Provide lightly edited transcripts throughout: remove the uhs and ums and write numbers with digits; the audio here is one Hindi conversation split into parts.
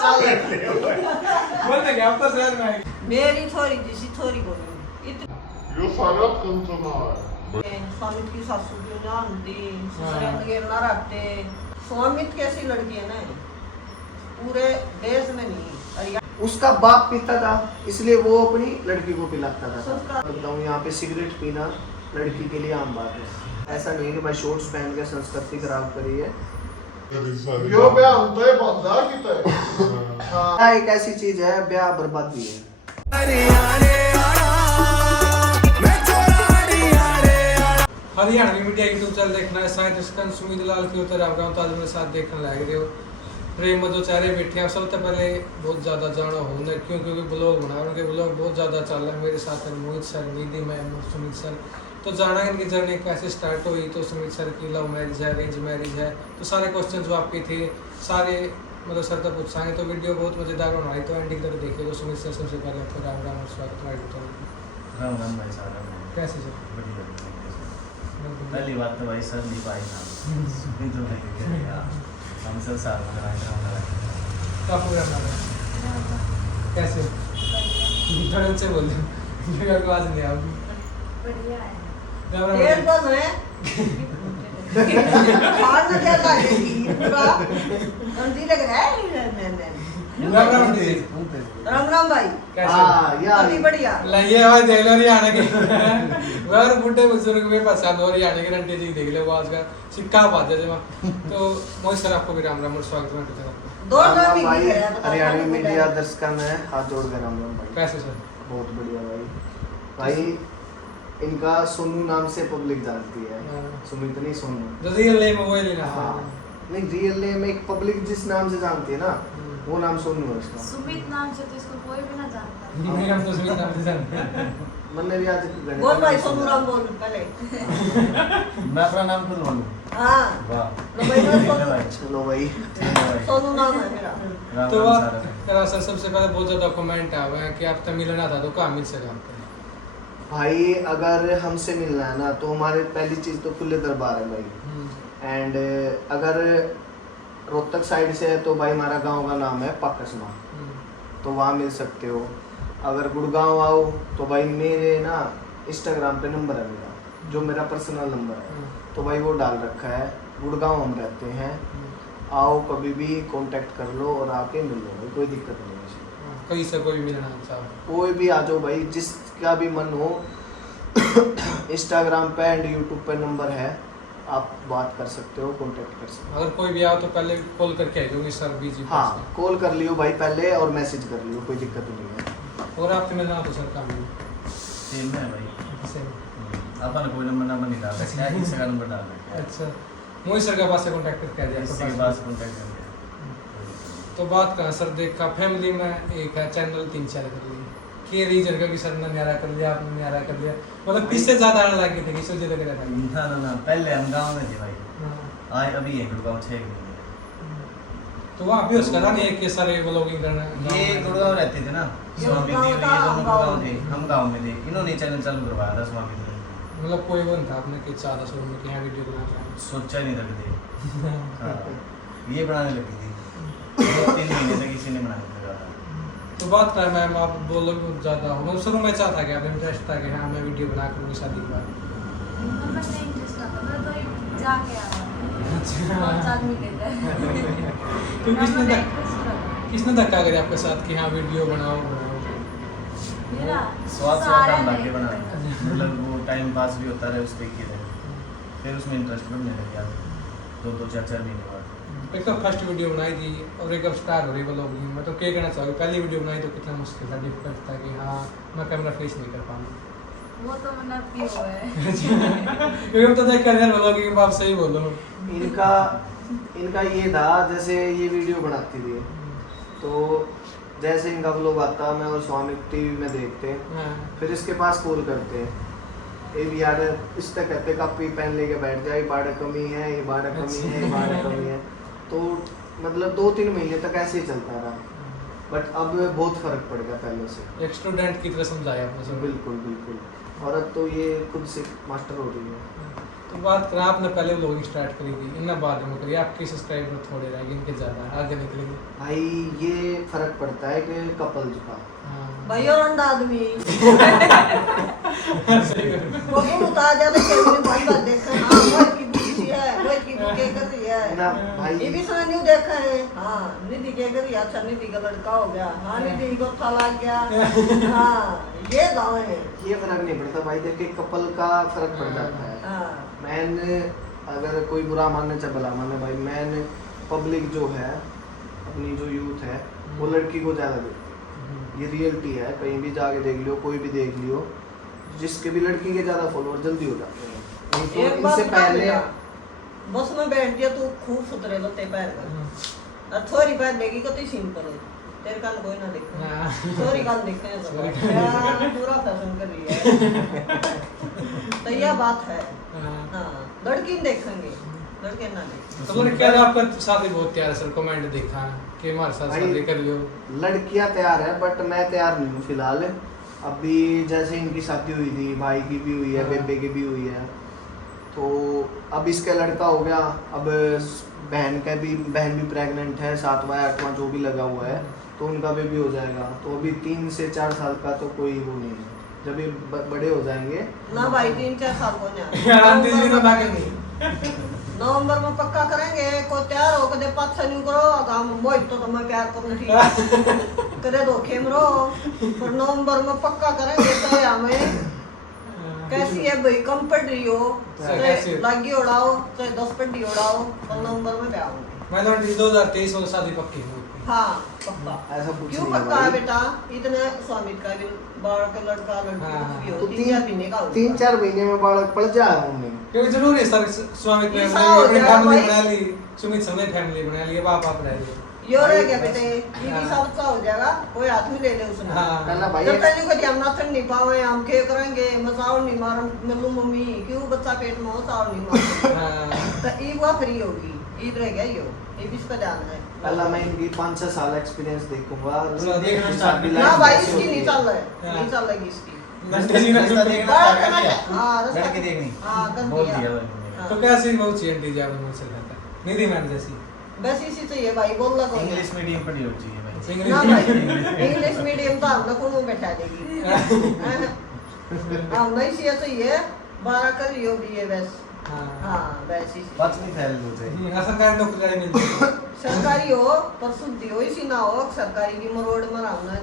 बोलते क्या अब तो शहर में आएगी मेरी थोड़ी जिसी थोड़ी बोली यो सारा कंचना है स्वामित की सासू की जानती ससुराल के ना रखते स्वामित कैसी लड़की है ना पूरे देश में नहीं उसका बाप पीता था इसलिए वो अपनी लड़की को पिलाता था। संस्कार। बताऊँ यहाँ पे सिगरेट पीना लड़की के लिए आम बात है। ऐसा नहीं है कि भाई शॉर्ट्स पहन के संस्कृति खराब करी है। यो ब्याह होता है बंदा की तरह हाँ एक ऐसी चीज है ब्याह बर्बादी है। हरियाणवी मीडिया यूट्यूब चैनल देखना है शायद इसका सुमित लाल की उतर आप गाँव ताज मेरे साथ देखने लग रहे हो प्रेम जो चारे बैठे हैं सबसे पहले बहुत ज़्यादा जाना हो क्यों क्योंकि ब्लॉग बना उनके ब्लॉग बहुत ज़्यादा चल रहे हैं मेरे साथ मोहित सर निधि मैम सुमित सर तो जाना इनकी जर्नी कैसे स्टार्ट हुई तो सुमित सर की लव मैरिज है अरेंज मैरिज है तो सारे क्वेश्चन जो आपके थे सारे मतलब सर तक पूछाएंगे तो वीडियो बहुत मज़ेदार होना है तो एंडिंग तक देखिए तो सुमित सर सबसे पहले आपको राम राम और स्वागत राम राम भाई साहब कैसे सर पहली बात तो भाई सर नहीं पाई ना तो भाई हम सब साथ में क्या प्रोग्राम है कैसे थोड़े अच्छे बोल दो आवाज नहीं आऊगी तेल बंद है खाना क्या लगेगी पूरा अंधी लग रहा है राम राम भाई कैसे बढ़िया लाइए भाई देख लो हरियाणा के और बुढ़े बुजुर्ग में पसंद हो हरियाणा के रंटे जी देख लो आज का सिक्का बात है तो मोहित सर आपको भी राम राम और स्वागत है दो नाम ही भाई हरियाणवी मीडिया दर्शकों में हाथ जोड़ के राम राम भाई कैसे सर बहुत बढ़िया भाई इनका सोनू नाम से पब्लिक जानती है सुमित नहीं सोनू जो रियल नेम वो लेना हाँ नहीं रियल नेम एक पब्लिक जिस नाम से जानती है ना वो नाम सोनू है उसका। सुमित नाम से तो इसको कोई भी ना जानता नहीं हम तो सुमित नाम से जानते हैं मैंने भी आज बोल भाई सोनू राम बोल पहले मैं अपना नाम खुद बोलूं हाँ वाह लो भाई मैं सोनू चलो भाई सोनू नाम है मेरा राम तो राम सारा तेरा सर सबसे पहले बहुत ज़्यादा कमेंट आए हुए हैं कि आप तमिल ना था तो कहाँ मिल सके आपको भाई अगर हमसे मिलना है ना तो हमारे पहली चीज़ तो खुले दरबार है भाई एंड अगर रोहतक साइड से है तो भाई हमारा गांव का नाम है पाकसमा तो वहाँ मिल सकते हो। अगर गुड़गांव आओ तो भाई मेरे ना इंस्टाग्राम पे नंबर है मेरा जो मेरा पर्सनल नंबर है तो भाई वो डाल रखा है गुड़गांव हम रहते हैं आओ कभी भी कांटेक्ट कर लो और आके मिल लो भाई कोई दिक्कत नहीं है कहीं से कोई मिलना चाहो कोई भी आ जाओ भाई जिसका भी मन हो इंस्टाग्राम पे एंड यूट्यूब पे नंबर है आप बात कर सकते हो कांटेक्ट कर सकते हो। अगर कोई भी आओ तो पहले कॉल करके आ जाओगे सर बिजी हाँ कॉल कर लियो भाई पहले और मैसेज कर लियो कोई दिक्कत नहीं है। और आपसे मिलना तो सर काम है सेम है भाई सेम अपन कोई नंबर नहीं डाल सकते हैं किसी का नंबर डाल सकते हैं अच्छा मोहित सर के पास से कांटेक्ट करके आ किसी के जाए पास कांटेक्ट करके तो बात कहाँ सर देखा फैमिली में एक है चैनल 3 कर लिए कि रीजन का कि सर ने न्यारा कर लिया आपने न्यारा कर लिया मतलब किससे ज़्यादा आने लगे थे किस वजह से था ना पहले हम गांव में थे भाई आए अभी है गुड़गांव 6 महीने तो वहाँ भी उसका था नहीं कि सारे व्लॉगिंग करना ये गुड़गांव रहते थे ना स्वामी जी ये दोनों गुड़गांव थे हम गांव में थे इन्होंने चैनल चालू करवाया था स्वामी जी ने मतलब कोई वो नहीं था आपने कि चाहता शुरू में कि हाँ वीडियो बनाना सोचा नहीं रखते हाँ ये बनाने लगी थी 2-3 महीने तक किसी ने बनाने लगा था तो बात करें मैम आप बोलो ज़्यादा हो मतलब शुरू में चाहता कि आप इंटरेस्ट था कि हाँ मैं वीडियो बना करूँगी शादी के बाद मैं नहीं इंटरेस्ट आता मैं तो एक जाके आया अच्छा बहुत साथ मिले थे तो किसने धक्का करे आपके साथ कि हाँ वीडियो बनाओ मेरा स्वाद सारे हम ने। लाके बनाए मतलब वो टाइम पास भी होता रहे उस पे की रहे फिर उसमें इंटरेस्ट बनने लग गया 2-4 महीने बाद एक तो फर्स्ट वीडियो बनाई थी और एक अब स्टार हो रही व्लॉगिंग मैं तो क्या कहना चाहूँगी पहली वीडियो बनाई तो कितना मुश्किल था डिफिकल्ट था कि हाँ मैं कैमरा फेस नहीं कर पाऊँगा वो तो मैंने भी हुआ है क्योंकि हम तो देख कर यार व्लॉगिंग आप सही बोलो इनका ये था जैसे ये वीडियो बनाती थी तो जैसे इनका व्लॉग आता मैं और स्वामी टीवी में देखते फिर इसके पास कॉल करते ये भी यार इस तक कहते कापी पेन लेके बैठ जाए बाड़ा कमी है ये बाड़ा कमी है ये बाड़ा कमी है तो मतलब 2-3 महीने तक ऐसे ही चलता रहा बट अब बहुत फर्क पड़ गया पहले से एक स्टूडेंट की तरह समझाया आपने सब बिल्कुल बिल्कुल और अब तो ये खुद से मास्टर हो रही है तो बात करें, आपने पहले व्लॉगिंग स्टार्ट करी थी, इतना बाद में करी, आपके सब्सक्राइबर थोड़े रह गए, इनके ज़्यादा आगे निकलेंगे। भाई ये फर्क पड़ता है कि कपल्स का। हाँ भाई और अंडा आदमी सही कर। वो उतार जाते कि मेरे भाई बात देखा हां वो की बुद्धि है वो की बुके कर रही है ना भाई ये भी सुना न्यू देखा है। हां निधि के कर रही है, अच्छा निधि का लड़का हो गया, हां निधि को था लग गया। हां ये गांव है। ये फर्क नहीं पड़ता भाई, देखिए कपल का फर्क पड़ जाता है। हां मैन अगर कोई बुरा मानने चाहे भला माने भाई, मैन पब्लिक जो है अपनी जो यूथ है वो लड़की को ज़्यादा देखती है। ये रियलिटी है, कहीं भी जाके देख लियो, कोई भी देख लियो, जिसके भी लड़की के ज़्यादा फॉलोअर जल्दी हो जाते हैं। नहीं तो एक बात इनसे बता पहले बेटा, बस में बैठ दिया तू खूब सुतरे लते पैर कर और थोड़ी पैर देगी तो सिंपल है तेरे कान कोई ना देखे। हाँ। सॉरी कान देखे हैं सब Sorry यार पूरा फैशन कर रही है। तो यह बात है। हाँ। हाँ लड़की नहीं देखेंगे, लड़के ना देखें। तो मैंने क्या आपका शादी बहुत तैयार है सर, कमेंट देखा कि हमारे साथ भाई, शादी कर लियो। लड़कियां तैयार है बट मैं तैयार नहीं हूँ फिलहाल। अभी जैसे इनकी शादी हुई थी, भाई की भी हुई है, हाँ। बेबे की भी हुई है, तो अब इसका लड़का हो गया, अब बहन भी प्रेग्नेंट है, 7वां या 8वां जो भी लगा हुआ है, तो उनका बेबी हो जाएगा। तो अभी 3 से 4 साल का तो कोई वो नहीं है, जब ये बड़े हो जाएंगे ना भाई 3-4 साल को यार आंटी जी ने बाकी नहीं नहीं। नवंबर में पक्का करेंगे। को तैयार हो कदे पाछा नहीं करो काम मोहित तो मैं प्यार करूं ठीक कदे धोखे में रहो, पर नवंबर में पक्का करेंगे। तो हमें कैसी है भाई, कम पड़ रही हो कैसी है? चाहे लागी उड़ाओ चाहे 10 पड्डी उड़ाओ, पर नवंबर में ब्याह होंगे। मैं तो आंटी 2023 में शादी पक्की हुई। हाँ पक्का। ऐसा कुछ क्यों नहीं है पक्का है भाई। बेटा, इतने स्वामी का भी बाढ़ का लड़का लड़की हाँ, कुछ भी तो हो 3-4 महीने का होगा। 3-4 महीने में बालक पड़ जाएगा उन्हें। क्योंकि जरूरी है सर, स्वामी ने ऐसा हो अपनी गया फैमिली भाई। बना ली, सुमित समय फैमिली बना ली, बाप आप रह गए। यो रह गया बेटे, ये भी सब का हो जाएगा, कोई हाथ में ले ले उसने। हाँ। पहला भाई जब तक कभी हम नाथन नहीं पावे, हम क्या करेंगे, मसाओ नहीं मार मिलू मम्मी क्यों बच्चा पेट में हो साओ नहीं मार। हाँ। तो ई वो फ्री होगी, ईद रह गया यो, ये भी इस पे ध्यान है। पहला मैं इनकी 5-6 साल एक्सपीरियंस देखूंगा। थोड़ा देखना start भी ना भाई कैसे इसकी होती नहीं है। चल रहा है, हाँ। नहीं चल रही इसकी। नंटे जी ने रास्ता देखना बात start कर करना दिया। है। हाँ, रास्ता- लड़की देखनी हाँ, कर बोल दिया। दिया भाई हाँ। तो कैसी बहुत चाहिए आंटी जी आपने मुझसे कहता निधि मैम जैसी बस इसी चाहिए भाई, बोल लगा इंग्लिश मीडियम पढ़ी होनी चाहिए भाई। ना भाई इंग्लिश मीडियम तो हम लोग को बैठा देगी। हम नहीं चाहिए 12 कर लियो बीए बस। हाँ हाँ बस इसी। 5वीं फैल हो जाए। सरकारी नौकरी मिल जाए। सरकारी हो पर शुद्धि हो, इसी ना हो सरकारी की मरोड़ में रहना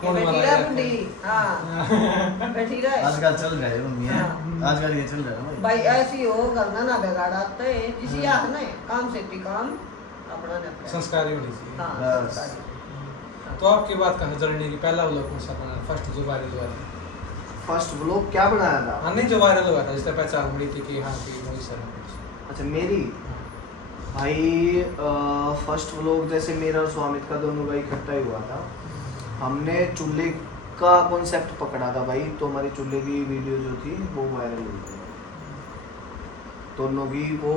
कौन बैठी मरा रहे जाता है? बुढ़ी। हाँ बैठी रहे आजकल चल रहा है मम्मी है। हाँ। आजकल ये चल रहा है भाई। भाई ऐसी हो करना ना बिगाड़ाते जिसी आख ना काम से भी काम अपना ने अपना। संस्कारी होनी चाहिए। हाँ बस। संस्कारी। तो आपकी बात कहाँ जर्नी की पहला व्लॉग कौन सा बना, फर्स्ट जो वायरल हुआ था? फर्स्ट व्लॉग क्या बनाया था? हाँ नहीं जो वायरल हुआ था जिससे पहचान मिली थी कि हाँ कि वही सर है। अच्छा मेरी भाई फर्स्ट व्लॉग जैसे मेरा और स्वामित का दोनों का इकट्ठा ही हुआ था। हमने चूल्हे का कॉन्सेप्ट पकड़ा था भाई, तो हमारी चूल्हे की वीडियो जो थी वो वायरल हुई थी दोनों की। वो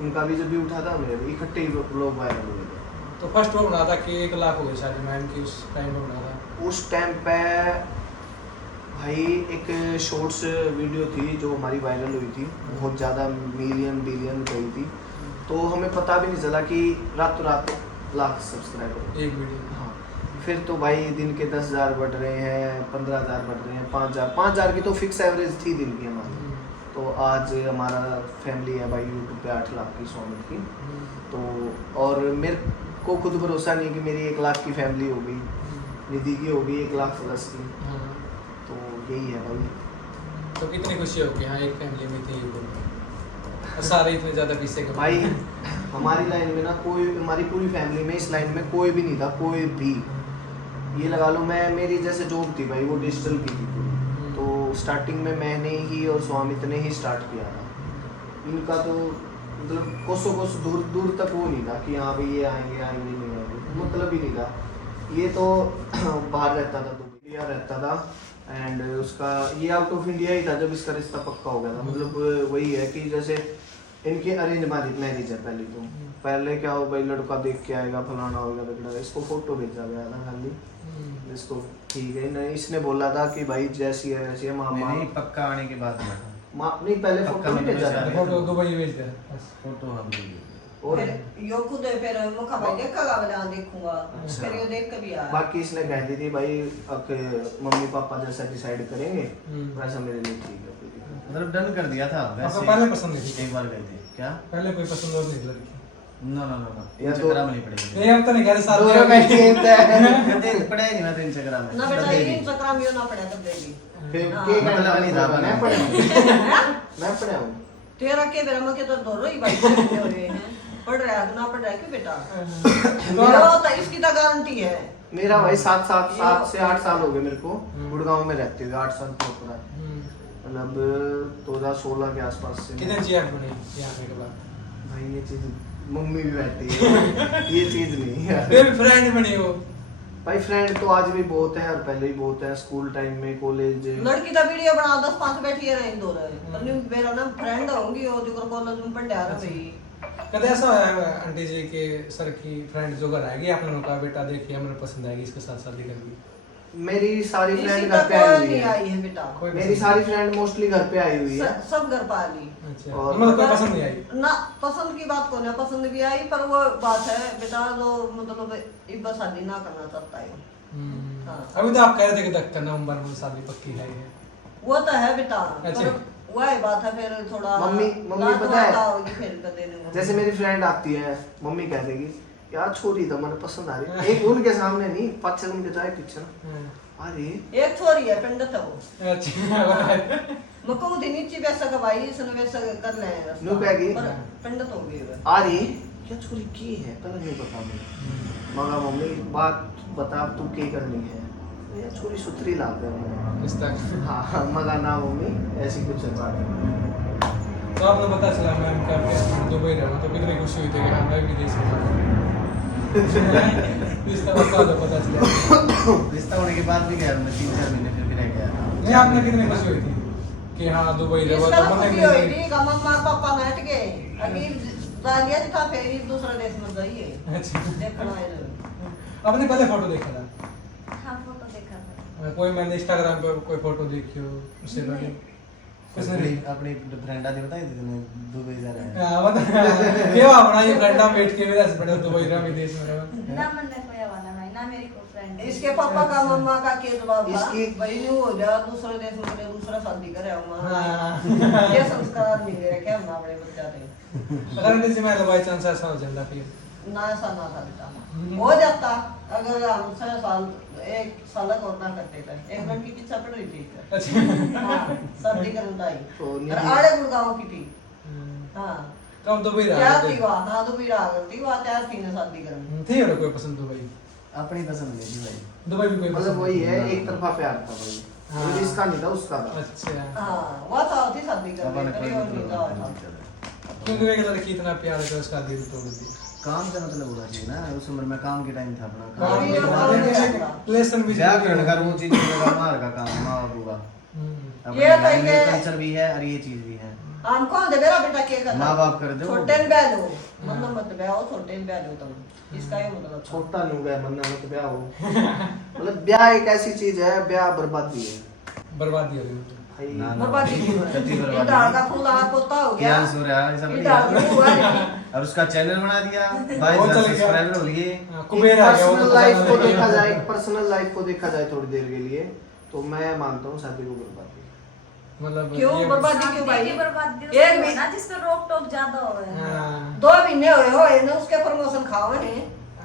उनका भी जब भी उठा था मेरे भी इकट्ठे ही व्लॉग वायरल हुए थे। तो फर्स्ट वो बना था कि 1 लाख हो गई शादी मैम की, उस टाइम में बना था। उस टाइम पे भाई एक शॉर्ट्स वीडियो थी जो हमारी वायरल हुई थी, बहुत ज़्यादा मिलियन बिलियन गई थी, तो हमें पता भी नहीं चला कि रातों रात लाख सब्सक्राइबर। एक वीडियो। हाँ फिर तो भाई दिन के 10,000 बढ़ रहे हैं, 15,000 बढ़ रहे हैं, 5,000 की तो फिक्स एवरेज थी दिन की हमारी। तो आज हमारा फैमिली है भाई यूट्यूब पे 8 लाख की स्वामित की। तो और मेरे को खुद भरोसा नहीं कि मेरी 1 लाख की फैमिली होगी, निधि की होगी 1 लाख प्लस की। हाँ। तो यही है भाई। तो कितनी खुशी होगी हाँ एक फैमिली में थी यूट्यूब और सारे इतने ज़्यादा पैसे कमा। भाई हमारी लाइन में ना कोई, हमारी पूरी फैमिली में इस लाइन में कोई भी नहीं था, कोई भी। ये लगा लो मैं, मेरी जैसे जॉब थी भाई वो डिजिटल की थी पूरी, तो स्टार्टिंग में मैंने ही और स्वामित ने ही स्टार्ट किया था। इनका तो मतलब कोसों दूर दूर तक वो नहीं था कि हाँ भाई ये आएंगे नहीं आएंगे, मतलब ही नहीं था। ये तो बाहर रहता था, तो इंडिया रहता था, एंड उसका ये आउट ऑफ इंडिया ही था जब इसका रिश्ता पक्का हो गया था। मतलब वही है कि जैसे इनकी अरेंज मैरिज है पहले, तो पहले क्या हो भाई लड़का देख के आएगा फलाना होगा रगड़ा, इसको फोटो भेजा गया था खाली, इसको ठीक है नहीं, इसने बोला था कि भाई जैसी है वैसी है मैंने पक्का आने के बाद हुआ था। नहीं पहले पक्का फोटो नहीं मैंने भेजा भेजा था। है। फोटो दुबई भेज दे बस। फोटो हम देंगे। और फिर यो खुद फिर मुखा भाई देखा बजा देखूंगा अच्छा। फिर यो देख के भी आया बाकी इसने कह दी थी भाई अब मम्मी पापा जैसा डिसाइड करेंगे हम्म। वैसा मेरे लिए ठीक है, कोई दिक्कत नहीं। मतलब डन कर दिया था वैसे। पहले पसंद नहीं थी? एक बार गए थे क्या? पहले कोई पसंद और नहीं लड़की? नो नो नो नो या इन तो- चक्रा में नहीं पड़ेगी। ये हम तो नहीं कह रहे साथ दोनों में खेलते हैं। कभी पड़ा ही नहीं मैं तो इन चक्रा में। ना बेटा ये चक्रा में यो ना पड़ा तब देगी फिर हाँ। के मतलब नहीं था, मैं बना। पढ़ा हूँ। मैं पढ़ा हूँ। तेरा के बेरा में के तो दोनों ही भाई पढ़े हुए हैं पढ़ रहा है तो ना पढ़ रहा है क्यों बेटा मेरा तो इसकी तो गारंटी है मेरा भाई 7 से 8 साल हो गए मेरे को गुड़गांव में रहते हुए 8 साल तो पूरा मतलब 2016 के आसपास से कितने जी आप बने यहाँ आने के बाद? भाई ये चीज मम्मी भी बैठती है ये चीज नहीं है ये भी फ्रेंड बनी हो? भाई फ्रेंड तो आज भी बहुत है और पहले भी बहुत है स्कूल टाइम में कॉलेज लड़की का वीडियो बना 10-5 बैठी रहे दो रहे पर नहीं मेरा ना फ्रेंड होंगी वो जो कॉलेज में पढ़ रहा भाई कदे ऐसा है आंटी जी के सर की फ्रेंड जो घर आएगी आपने उन्होंने कहा बेटा देखिए हमें पसंद आएगी इसके साथ शादी करनी? मेरी सारी इसी फ्रेंड का घर पे आई कोई हुई नहीं है आई है बेटा कोई मेरी सारी फ्रेंड मोस्टली घर पे आई हुई है सब घर पा ली अच्छा और- मतलब कोई पसंद नहीं आई? ना पसंद की बात कौन है पसंद भी आई पर वो बात है बेटा जो मतलब इब्बा शादी ना करना चाहता है हाँ। अभी तो आप कह रहे थे कि 10 नवंबर में शादी पक्की है ये। वो तो है बेटा अच्छा। पर वही बात है फिर थोड़ा मम्मी लात पता है? वात आओगी फिर कर देने जैसे मेरी फ्रेंड आती है मम्मी कह देगी यार छोरी तो मैंने पसंद आ रही है एक उनके सामने नहीं 5 सेकंड के जाए पीछे ना अरे एक छोरी है पंडित है वो अच्छा मको दिन नीचे वैसा का भाई इसने वैसा कर ले नु कहेगी पर पंडित हो गई वो अरे क्या छोरी की है पहले नहीं पता मुझे मगर मम्मी बात बता तू क्या करनी है ये छोरी सुथरी लाग है इस तक हाँ मगर ना मम्मी ऐसी कुछ बात है तो आपने पता चला मैम का दुबई रहना तो कितनी खुशी हुई थी कि हाँ मैं विदेश में इस तरह का पता चला। रिश्ता होने के बाद भी गया मैं 3-4 महीने फिर भी रह गया था। नहीं आपने कितनी खुशी हुई थी कि हाँ दुबई रहो इसका तो खुशी मैंने हुई थी कि मम्मा पापा बैठ गए अभी जालिया था फिर एक दूसरे देश में जाइए अच्छा देखना है आपने पहले फोटो देखा था? हाँ फोटो देखा था कोई मैंने इंस्टाग्राम पे कोई फोटो देखी हो उससे पहले कुछ नहीं? अपनी फ्रेंड आदि बताई थी तुमने दुबई जा रहा है। हाँ बता ये अपना ये घंटा बैठ के मेरा बड़े दुबई रहा विदेश में रहा। ना मन में कोई वाला भाई ना मेरी को फ्रेंड इसके पापा का मम्मा का के जवाब था इसकी- भाई न्यू हो जा दूसरे देश में अपने दूसरा शादी करे हाँ। ये संस्कार नहीं दे रखे हम ना बड़े बच्चा थे अगर नहीं से मैं बाई चांस ऐसा हो जाता फिर ना ऐसा ना था बेटा हो जाता अगर हम 6 साल 1 साल और ना करते थे एक लड़की पीछा पड़ रही थी अच्छा हाँ शादी करने आई तो और नहीं- आड़े गुड़गांव की थी हाँ तो हम दुबई तैयार रहा थी वहाँ हाँ दुबई रहा करती वहाँ तैयार थी ना शादी करने थी और कोई पसंद दुबई? अपनी पसंद नहीं थी भाई। दुबई भी कोई मतलब पसंद वही है नहीं। एक तरफा प्यार था भाई हाँ। मुझे इसका नहीं था उसका था अच्छा हाँ वहाँ था थी शादी पापा ने करने कोई कभी और नहीं मतलब था नहीं वहाँ। चला। क्योंकि एक लड़की इतना प्यार कर उसका दिल तोड़ दी। काम का मतलब होना चाहिए ना उस उम्र में काम के टाइम था अपना काम अभी के ये बाद काम एक नहीं लेसन भी क्या करने का वो चीज मेरा मार का काम माँ बाबू का हम्म। ये तो ये- कल्चर भी है और ये चीज भी है। हम कौन दे मेरा बेटा के करता माँ बाप कर दो। छोटे में बैल हो मतलब मत ब्याह हो छोटे में बैल हो तुम इसका ये मतलब था। छोटा नहीं गया मन्ना मत ब्याह हो मतलब ब्याह एक ऐसी चीज है ब्याह बर्बादी है बर्बादी हो गई भाई ना, ना। बर्बादी नहीं कति हुआ। बर्बादी। इधर का फूल आ पोता हो गया ज्ञान सो रहा है सब इधर का हुआ नहीं। और उसका चैनल बना दिया वो 22,000 चल गया। सब्सक्राइबर हो लिए। हाँ, कुबेर आ गया वो तो पर्सनल लाइफ को पता देखा नहीं। जाए पर्सनल लाइफ को देखा जाए थोड़ी देर के लिए तो मैं मानता हूँ शादी को बर्बादी मतलब क्यों ये- बर्बादी क्यों भाई की बर्बादी एक उसमें भी- ना जिसमें रोक टोक ज्यादा हो है हाँ। 2 महीने हुए हो इन्हें उसके प्रमोशन खाओ ने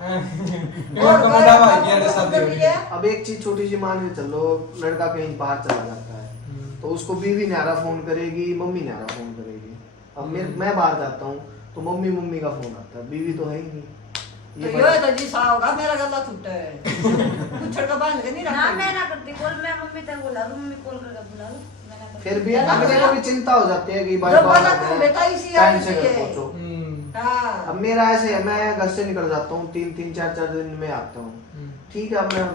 और और कमला गाय भाई का की promotion शादी कर हो दिया। गई। अब एक चीज छोटी सी मान के चलो लड़का कहीं बाहर चला जाता है तो उसको बीवी न्यारा फोन करेगी मम्मी न्यारा फोन करेगी अब मैं बाहर जाता हूँ तो मम्मी का फोन आता है बीवी तो है ही नहीं तो बड़ा- यो तो जी सा होगा मेरा गला छूटा है कुछ छड़का बांध के नहीं ना रखा मैं ना करती कॉल मैं मम्मी तक बुला दूं मम्मी कॉल करके बुला लो मैं ना करती फिर भी है ना, अगले को भी चिंता हो जाती है कि भाई जब बाहर वाला आते तुम हैं, बेटा इसी टाइम आदमी से से घर है। पहुंचो हम्म। हाँ अब मेरा ऐसे है मैं घर से निकल जाता हूँ 3-3 4-4 दिन में आता हूँ हम्म। ठीक है अब मैं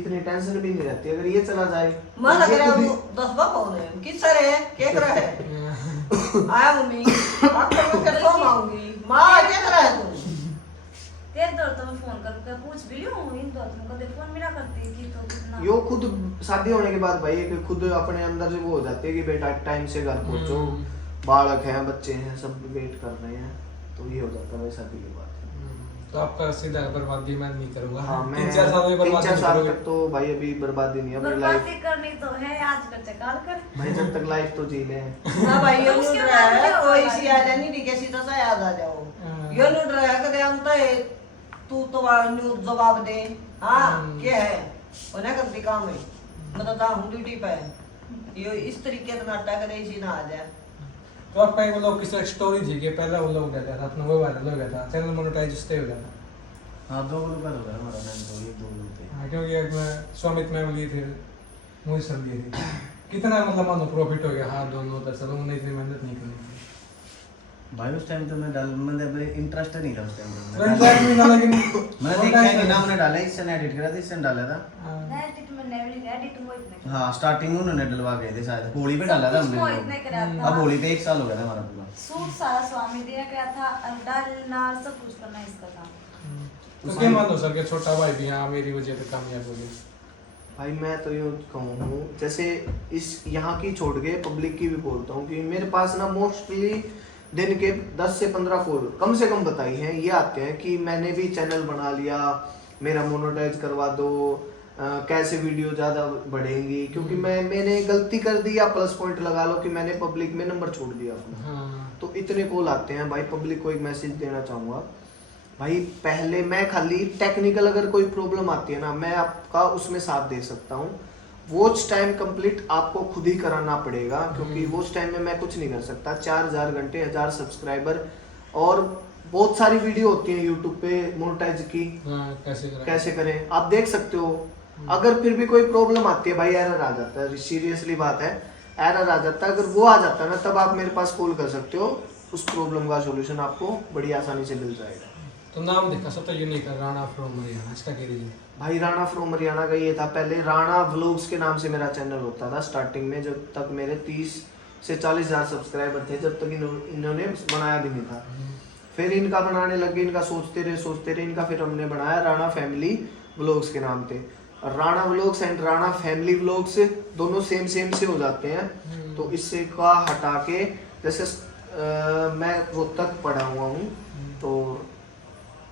इतनी टेंशन भी नहीं रहती अगर ये चला जाए मां तो लग ये रहा खुद है ही- 10 बार फोन है किस सर है क्या कर रहा है आया मम्मी आपको मैं कैसे फोन आऊंगी मां क्या कर रहा है तू फिर दो तो मैं फोन करके पूछ भी लूं इन दो तुमको दे फोन मेरा करती थी तो कितना यो खुद शादी होने के बाद भाई एक खुद अपने अंदर से वो हो जाती है कि बेटा टाइम से घर पहुंचो, बालक हैं, बच्चे हैं, सब वेट कर रहे हैं, तो ये हो जाता है भाई शादी के बाद। तो आपका सीधा बर्बादी मैं नहीं करूंगा। हाँ, मैं 3-4 साल में बर्बादी 3-4 साल करोगे। तक तो भाई अभी बर्बादी नहीं है अपनी लाइफ बर्बादी करनी तो है आज कर चकाल कर भाई, जब तक लाइफ तो जी ले। ना भाई यो उसके नुड बाद रहा है क्या कोई होगा? सी आ जानी दी कैसी तो सा याद आ जाओ हाँ। यो नुड रहा है कदे हम तो तू तो न्यू जवाब दे हाँ क्या है उन्हें करती काम है मतलब हम ड्यूटी पे है यो इस तरीके का नाटक करे इसी ना आ जाए। तो आपका वो लोग किसी स्टोरी थी कि पहला वो लोग गया था अपना वो वायरल हो गया था, चैनल मोनेटाइज उससे हो गया था। हाँ 2 ग्रुप हो गया हमारा नाम तो ये 2 लोग थे। हाँ, क्योंकि एक मैं स्वामित्व में लिए थे मुझे सब लिए थे कितना मतलब मानो प्रॉफिट हो गया। हाँ दोनों तो चलो उन्हें इतनी मेहनत नहीं करनी थी। भाई उस टाइम तो मैं डाल मतलब इंटरेस्ट नहीं था उस टाइम तो बन जाए भी ना लेकिन मैंने देखा है कि नाम ने डाला इससे एडिट करा था, इससे डाला था। हाँ। एडिट में नेवली एडिट वो इतने हाँ स्टार्टिंग में उन्होंने डलवा गए थे शायद, होली पे डाला था वो हमने इतने लोग। करा था अब होली पे 1 साल हो गया था हमारा पूरा। सूट सारा स्वामी दिया गया था और डालना सब कुछ करना इसका था। तो क्या मान लो सर कि छोटा भाई भी हाँ मेरी वजह से कामयाब हो गया। भाई मैं तो यूँ कहूँ जैसे इस यहाँ की छोड़ के पब्लिक की भी बोलता हूँ कि मेरे पास ना मोस्टली दिन के 10 से 15 कॉल कम से कम बताई हैं, ये आते हैं कि मैंने भी चैनल बना लिया, मेरा मोनेटाइज करवा दो, कैसे वीडियो ज़्यादा बढ़ेंगी, क्योंकि मैंने गलती कर दी, या प्लस पॉइंट लगा लो कि मैंने पब्लिक में नंबर छोड़ दिया अपना। हाँ। तो इतने कॉल आते हैं भाई। पब्लिक को एक मैसेज देना चाहूँगा भाई, पहले मैं खाली टेक्निकल अगर कोई प्रॉब्लम आती है ना मैं आपका उसमें साथ दे सकता हूँ। वॉच टाइम कंप्लीट आपको खुद ही कराना पड़ेगा, क्योंकि वॉच टाइम में मैं कुछ नहीं कर सकता। 4000 घंटे, 1000 सब्सक्राइबर और बहुत सारी वीडियो होती है यूट्यूब पे मोनेटाइज की, हाँ, कैसे करें आप देख सकते हो। अगर फिर भी कोई प्रॉब्लम आती है भाई, एरर आ जाता है, सीरियसली बात है, एरर आ जाता है। अगर वो आ जाता है ना तब आप मेरे पास कॉल कर सकते हो, उस प्रॉब्लम का सॉल्यूशन आपको बड़ी आसानी से मिल जाएगा। तो नाम देखा सब तो यूनिक है, राणा फ्रॉम हरियाणा, इसका क्या रीजन? भाई राणा फ्रॉम हरियाणा का ये था, पहले राणा व्लॉग्स के नाम से मेरा चैनल होता था स्टार्टिंग में, जब तक मेरे 30 से 40 हज़ार सब्सक्राइबर थे, जब तक इन्होंने बनाया भी नहीं था। फिर इनका बनाने लगे, इनका सोचते रहे इनका, फिर हमने बनाया राणा फैमिली व्लॉग्स के नाम पे। और Rana vlogs and Rana family vlogs दोनों सेम से हो जाते हैं, तो इससे का हटा के, जैसे मैं रोहतक पढ़ा हुआ हूँ तो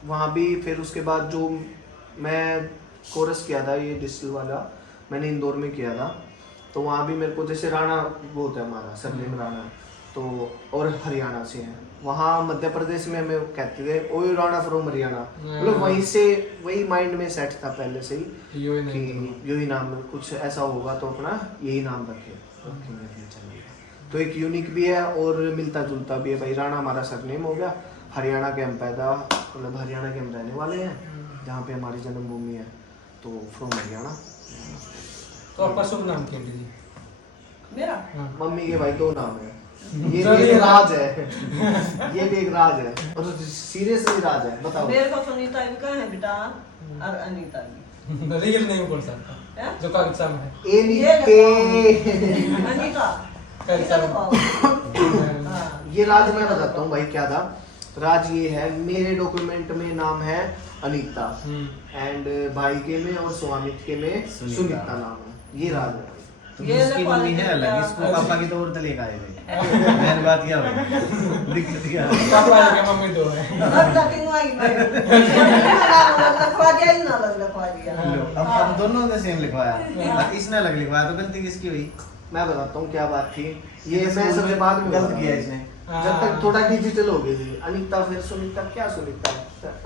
वहाँ भी, फिर उसके बाद जो मैं कोर्स किया था ये डिजिटल वाला मैंने इंदौर में किया था, तो वहाँ भी मेरे को जैसे राणा वो होता है हमारा सरनेम राणा, तो और हरियाणा से है, वहाँ मध्य प्रदेश में हमें कहते थे ओ राणा फ्रॉम हरियाणा, मतलब वहीं से वही माइंड में सेट था पहले से ही यो ही कि नहीं यही नाम, कुछ ऐसा होगा तो अपना यही नाम रखेंगे अपने चैनल का। तो एक यूनिक भी है और मिलता जुलता भी है भाई। राणा हमारा सरनेम हो गया, हरियाणा के हम पैदा, मतलब हरियाणा के हम रहने वाले हैं, जहाँ पे हमारी जन्मभूमि है, तो फ्रॉम हरियाणा। तो आपका शुभ नाम क्या है जी? मेरा हाँ। मम्मी के भाई 2 नाम है, ये चलिए। भी एक राज है ये भी एक राज है, और सीरियसली राज है। बताओ मेरे को सुनीता भी कहाँ है बेटा और अनीता भी रियल नहीं बोल सकता हैं? जो कागज में है। ए अनीता कैसा? इधर बताओ। हाँ। ये राज मैं बताता हूँ भाई क्या था। राज ये है, मेरे डॉक्यूमेंट में नाम है अनीता, एंड भाई के में और स्वामित्व के में सुनीता नाम है, ये राज है भाई। तो ये इसकी लिखवा मम्मी है देते अलग, क्या? इसको पापा की तौर पे लेकर आए थे। मैंने बात किया हो दिक्कत क्या है? पापा के मम्मी 2 है। अब तक इन आई मैं लिखवा दिया इन अलग लिखवा दिया। लो, अब दोनों ने सेम लिखवाया, इसने अलग लिखवाया, तो गलती किसकी हुई? मैं बताता हूँ क्या बात थी, ये मैं सबसे बाद में गलत बताऊंगा। किया इसने। जब तक थोड़ा डिजिटल हो गई थी, अनीता फिर सुनीता, क्या सुनीता,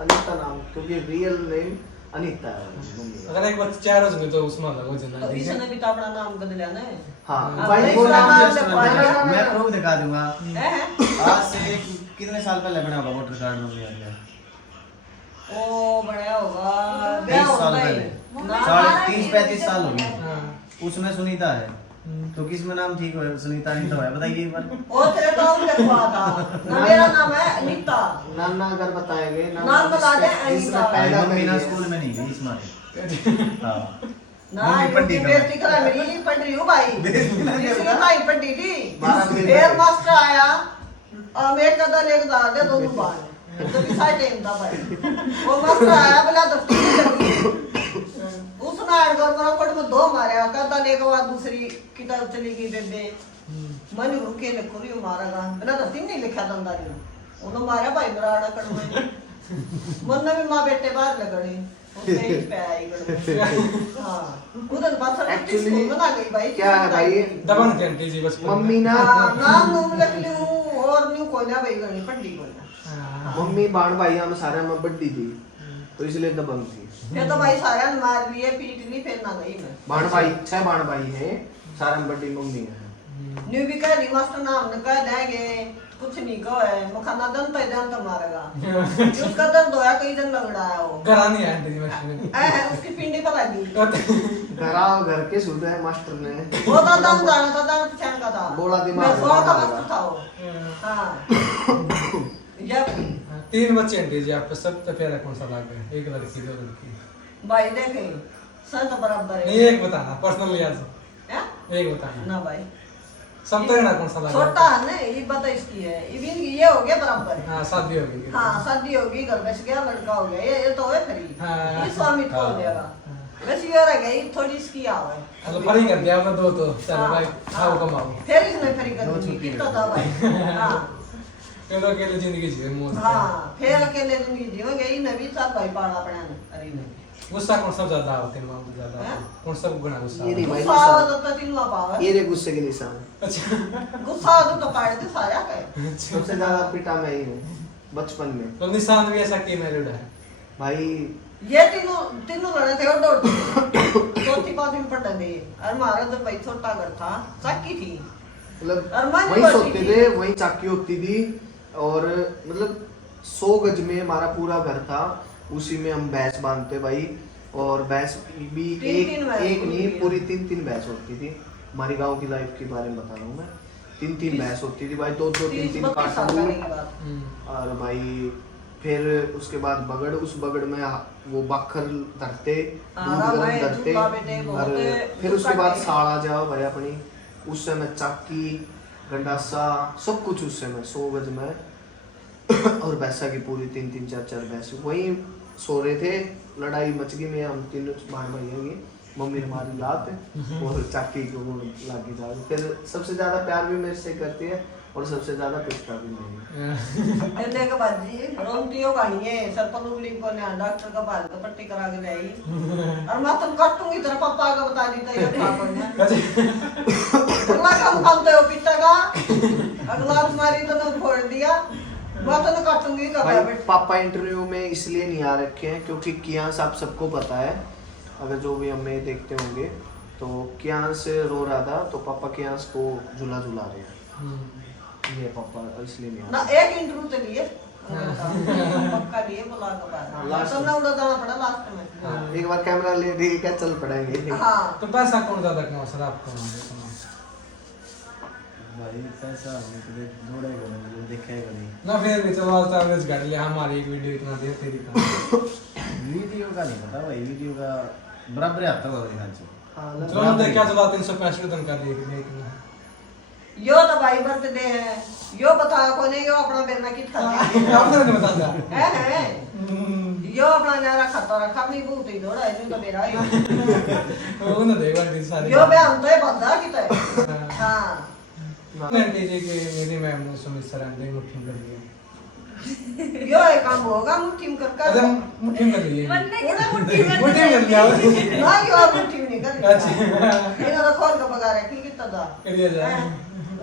अनीता नाम, क्योंकि रियल नेम अनीता है मम्मी का। अगर एक बार 4 हो तो उसमें अलग हो तो जाना इसने भी तो अपना नाम बदल लिया ना। हाँ अब भाई नहीं वो सुना नाम नाम just लिखवा मैंने- दिया। मैं प्रूफ दिखा दूंगा। हैं? आज से कितने साल पहले बना होगा वोटर कार्ड मम्मी का? ओ बढ़िया होगा 20 ब्याह साल होता ही। पहले। ना- 30-35 साल हो गए। हाँ। उसमें सुनीता है, तो किस में नाम ठीक हो, सुनीता नहीं तो है, बताइए एक बार। ओ तेरे नाम लिखवा था ना, मेरा नाम है अनीता। नाना अगर बताएंगे नाम बता दे, जिसने अनीता। पैदा मम्मी ना करी है। स्कूल में नहीं गई इस मारे। हाँ। ना मम्मी पढ़ी ये कहाँ? बेइज्जती करा मेरी, पढ़ रही हूँ भाई। इसलिए भाई पढ़ी थी। 12 में फिर मास्टर आया और मैं कदर एक दाल दे दोनों बाल। तो भी साइड टाइम था भाई वो मस्त आया बोला दफ्ती में लगी उसने अगर मेरा पट में दो मारा कहता ने के बाद दूसरी किताब चली गई बेबे मन रुके ने कोरी मारेगा बोला दफ्ती में नहीं लिखा दंदा ने उन्होंने मारा भाई मेरा आड़ा कड़ में मन में मां बेटे बाहर लगड़े उसने ही पे आई गड़ हां उधर पास एक्चुअली बना गई भाई क्या है भाई दबन के आंटी जी बस मम्मी ना नाम नूम लिख लूं और न्यू कोई ना भाई गणी पढ़ी कोई ना मम्मी बाण भाई हम सारे में बड्डी थी तो इसलिए दबंग थी ये तो भाई सारा मार लिए पीट ली फिर ना गई मैं बाण भाई 6 बाण भाई हैं सारे में बड्डी मम्मी है न्यू भी कह दी मास्टर नाम न कह देंगे कुछ नहीं कहो है मखाना दन पे दन तो मारेगा उसका दर्द होया कई दिन लगड़ा है वो घरा नहीं आया आंटी जी बस है उसकी पिंडी पर लगी घर के सुध है मास्टर ने वो तो दम जाना था दम पहचान का था बोला दिमाग मैं थोड़ा सा मस्त था वो हां जब 3 बच्चे आंटी जी आपको सबसे प्यारा कौन सा लगा है? एक लड़की 2 लड़की भाई देखे संत बराबर नहीं है एक बताना पर्सनल याद से हैं? एक बताना ना भाई सब तगड़ा कौन सा लगा छोटा है ना ये बता इसकी है ये हो गया बराबर है हाँ शादी हो गई हाँ शादी होगी घर बस गया लड़का हो गया ये तो है फ्री हाँ। ये स्वामी को हो जाएगा बस ये रह गई थोड़ी इसकी आवे मतलब फ्री कर दिया आपने 2 तो चलो भाई खाओ कमाओ फिर इसने फ्री कर दी कितना था भाई हाँ चलो अकेले जिंदगी जिए मौज से। हाँ फिर अकेले जिंदगी जीवेंगे ये नबी साहब भाई पाड़ा अपना अरे नहीं गुस्सा कौन सा ज्यादा होते हैं मामले ज्यादा हैं? कौन सा गुना गुस्सा ये नहीं भाई गुस्सा आवे तो तीन ला पावे ये रे गुस्से के निशान अच्छा गुस्सा आवे तो पाड़ दे सारा कहे सबसे ज्यादा पिटा मैं ही हूँ बचपन में तो निशान भी ऐसा की मैरिड है भाई ये तीनों लड़े थे और दौड़ चौथी पांचवी में पढ़ने दे और हमारा तो भाई छोटा घर था चक्की थी मतलब अरमान वहीं भी सोते होती थे वहीं चाकी होती थी और मतलब 100 गज में हमारा पूरा घर था उसी में हम भैंस बांधते भाई और भैंस भी तीन भैंस एक नहीं होती पूरी 3 भैंस होती थी हमारी गांव की लाइफ के बारे में बता रहा हूँ मैं 3 भैंस होती थी भाई 2 3 काटून और भाई फिर उसके बाद बगड़ उस बगड़ में वो बखर धरते दूध गरम धरते और फिर उसके बाद साड़ा जाओ भाई अपनी उस समय चाकी गंडासा सब कुछ उस समय 100 गज में और भैंसा की पूरी 3 4 भैंस वहीं सो रहे थे लड़ाई मच गई में हम तीनों भाई भाई हैं मम्मी हमारी लात और चाकी को वो लागी जा फिर सबसे ज्यादा प्यार भी मेरे से करती है और सबसे ज्यादा पिटता भी नहीं देख बाजी रोंती हो गानी है सरपंच उगली को ने डॉक्टर का बाल का पट्टी करा के लाई और मैं तुम काटूंगी तेरा पापा का बता दी तो ये क्या करना अगला काम तो पिटा का अगला तुम्हारी तो तुम फोड़ दिया मैं तो काटूंगी का भाई पापा इंटरव्यू में इसलिए नहीं आ रखे हैं क्योंकि कियांस आप सबको पता है अगर जो भी हमें देखते होंगे तो कियांस रो रहा था तो पापा कियांस को झूला झूला रहे हैं ये पापा इसलिए नहीं आ ना एक इंटरव्यू तो लिए पक्का लिए बुला के बाद लास्ट सब ना उड़ा जाना पड़ा लास्ट में रहे एक बार कैमरा ले दे क्या चल पड़ेंगे हाँ तो पैसा कौन ज्यादा कमाओ सर आप कमाओगे भाई पैसा हमें जोड़ेगा नहीं देखेगा नहीं ना फिर भी चलो आज एवरेज कर लिया हमारी एक वीडियो इतना देर तेरी का वीडियो का नहीं पता भाई वीडियो का बराबर आता होगा मेरे ख्याल से हाँ चलो हम देख क्या चला 365 दिन कर दिए देखना यो तो भाई बर्थडे है यो बता कोने यो अपना बेरना किट खाते आपने नहीं बता दिया है यो अपना नारा खाता रखा अपनी भूत ही दौड़ा है तो मेरा ही वो ना देगा दिन सारे यो बे हम तो बंदा किते हां आंटी जी के मेरी मैम ने सुमित सर ने मुट्ठी कर दिया यो एक काम होगा मुट्ठी में कर अच्छा कर मुट्ठी में लिए बनने के लिए मुट्ठी में मुट्ठी में लिया ना यो मुट्ठी में नहीं कर अच्छा ये तो खोल के बगा रखी कितना दा कर दिया जाए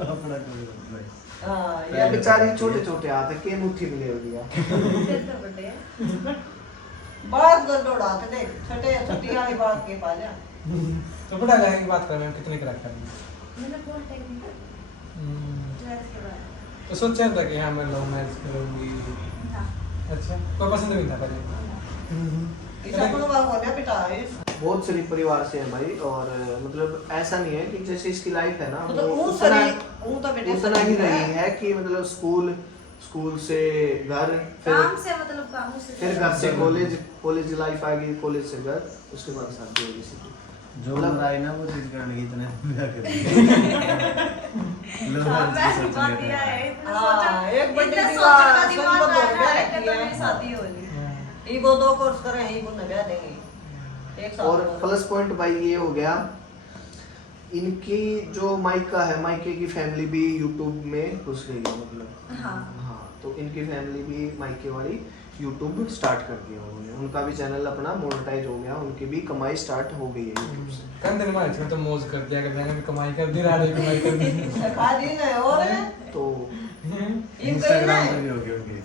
अपना कर हां ये ये बेचारी छोटे छोटे हाथ है के मुट्ठी में ले दिया तो बड़े बात गंडोड़ा थे देख छोटे छोटी वाली बात के पाजा तो बड़ा गहरी बात कर रहे हैं कितने का रखा मैंने बोल टेक्निकल ट्वेल्थ के बाद तो सोचा था कि हाँ मैं लव मैरिज करूंगी हाँ अच्छा कोई पसंद नहीं था पहले इसा को बात होने पिटा है बहुत शरीफ परिवार से है भाई और मतलब ऐसा नहीं है कि जैसे इसकी लाइफ है ना तो वो ऊ उतना सरी ऊ तो बेटे उतना ही रही है कि मतलब स्कूल से घर काम फिर से मतलब काम से फिर घर से कॉलेज लाइफ आ गई कॉलेज से घर उसके बाद शादी होगी सीधी जो मतलब- उम्र आई ना वो चीज करने की इतने ब्याह कर लोग हाँ, हर मैं चीज सुना सोच दिया रहे है हैं। इतना हाँ, सोचा एक बड़ी इतना दीवार, सोचा का सब दिमाग बदल आ रहा है गया कि तो है। मेरी शादी हो रही ये वो 2 कोर्स करे हैं, ये को ब्याह देंगे एक साथ और में। प्लस पॉइंट भाई ये हो गया, इनकी जो माइका है, माइके की फैमिली भी यूट्यूब में घुस गई है मतलब। हाँ हाँ, तो इनकी फैमिली भी माइके वाली यूट्यूब स्टार्ट कर दिया उन्होंने, उनका भी चैनल अपना मोनेटाइज हो गया, उनकी भी कमाई स्टार्ट हो गई है यूट्यूब से। कंदे ने मारे तो मौज कर दिया कि मैंने भी कमाई कर दी, रानी कमाई कर दी। खा दी ना और तो ये इंस्टाग्राम पे भी हो गए उनके।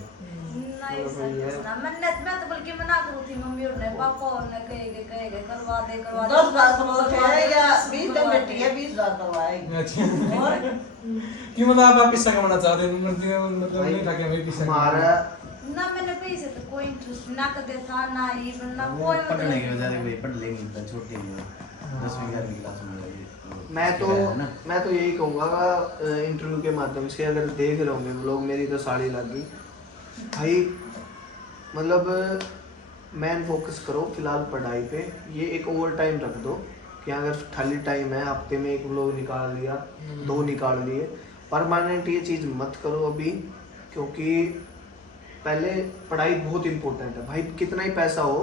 नहीं सर ना मैं तो बल्कि मना करूँ थी मम्मी और ने पापा और ने कहेगे करवा दे 10,000 कमाते हैं या 20 दिन बेटी है 20,000 करवाएगी अच्छा और क्यों मतलब आप पैसा कमाना चाहते हैं, मतलब नहीं था कि हमें पैसा हमारा ना मैंने पैसे तो कोई इंटरेस्ट ना करते था ना ये ना कोई पढ़ने के वजह से भाई पढ़ लेंगे इतना छोटी नहीं 10वीं 11वीं क्लास में लगी। मैं तो यही कहूँगा इंटरव्यू के माध्यम से, अगर देख रहे होंगे लोग, मेरी तो साड़ी लग गई भाई, मतलब मेन फोकस करो फिलहाल पढ़ाई पे। ये एक ओवर टाइम रख दो कि अगर खाली टाइम है हफ्ते में 1 व्लॉग निकाल लिया, 2 निकाल लिए, परमानेंट ये चीज़ मत करो अभी, क्योंकि पहले पढ़ाई बहुत इंपॉर्टेंट है भाई, कितना ही पैसा हो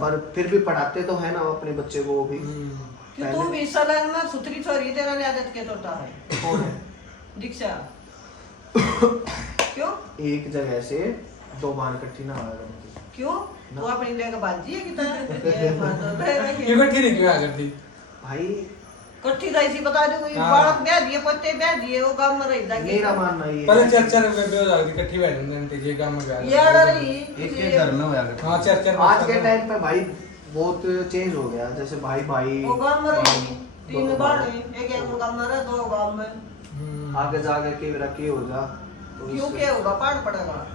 पर फिर भी पढ़ाते तो है ना अपने बच्चे को वो भी। कि तू भी सलन में सुतरी छोरी तेरा आदत के तोता है कौन है? दीक्षा क्यों एक जगह से 2 बार इकट्ठी ना आया करती। क्यों तू अपनी लेकर बाजी है कि ये मतलब क्यों बैठी नहीं क्यों आ करती भाई कट्ठी दाई बता दो कोई हाँ। बालक ब्याह दिए पत्ते ब्याह दिए वो गांव में रह जाएगी मेरा मानना ये पहले है। 4 रुपए हो जाती इकट्ठी बैठ जाते ये काम में बैठ ये आ रही एक घर में होया करता। हाँ 4 आज के टाइम पे भाई बहुत चेंज हो गया, जैसे भाई भाई वो गांव में रही 3 दो बार भाई। एक गांव में रहे 2 गांव में आगे जाके के रखे हो जा तो क्यों इससे- क्या होगा पढ़ पड़ेगा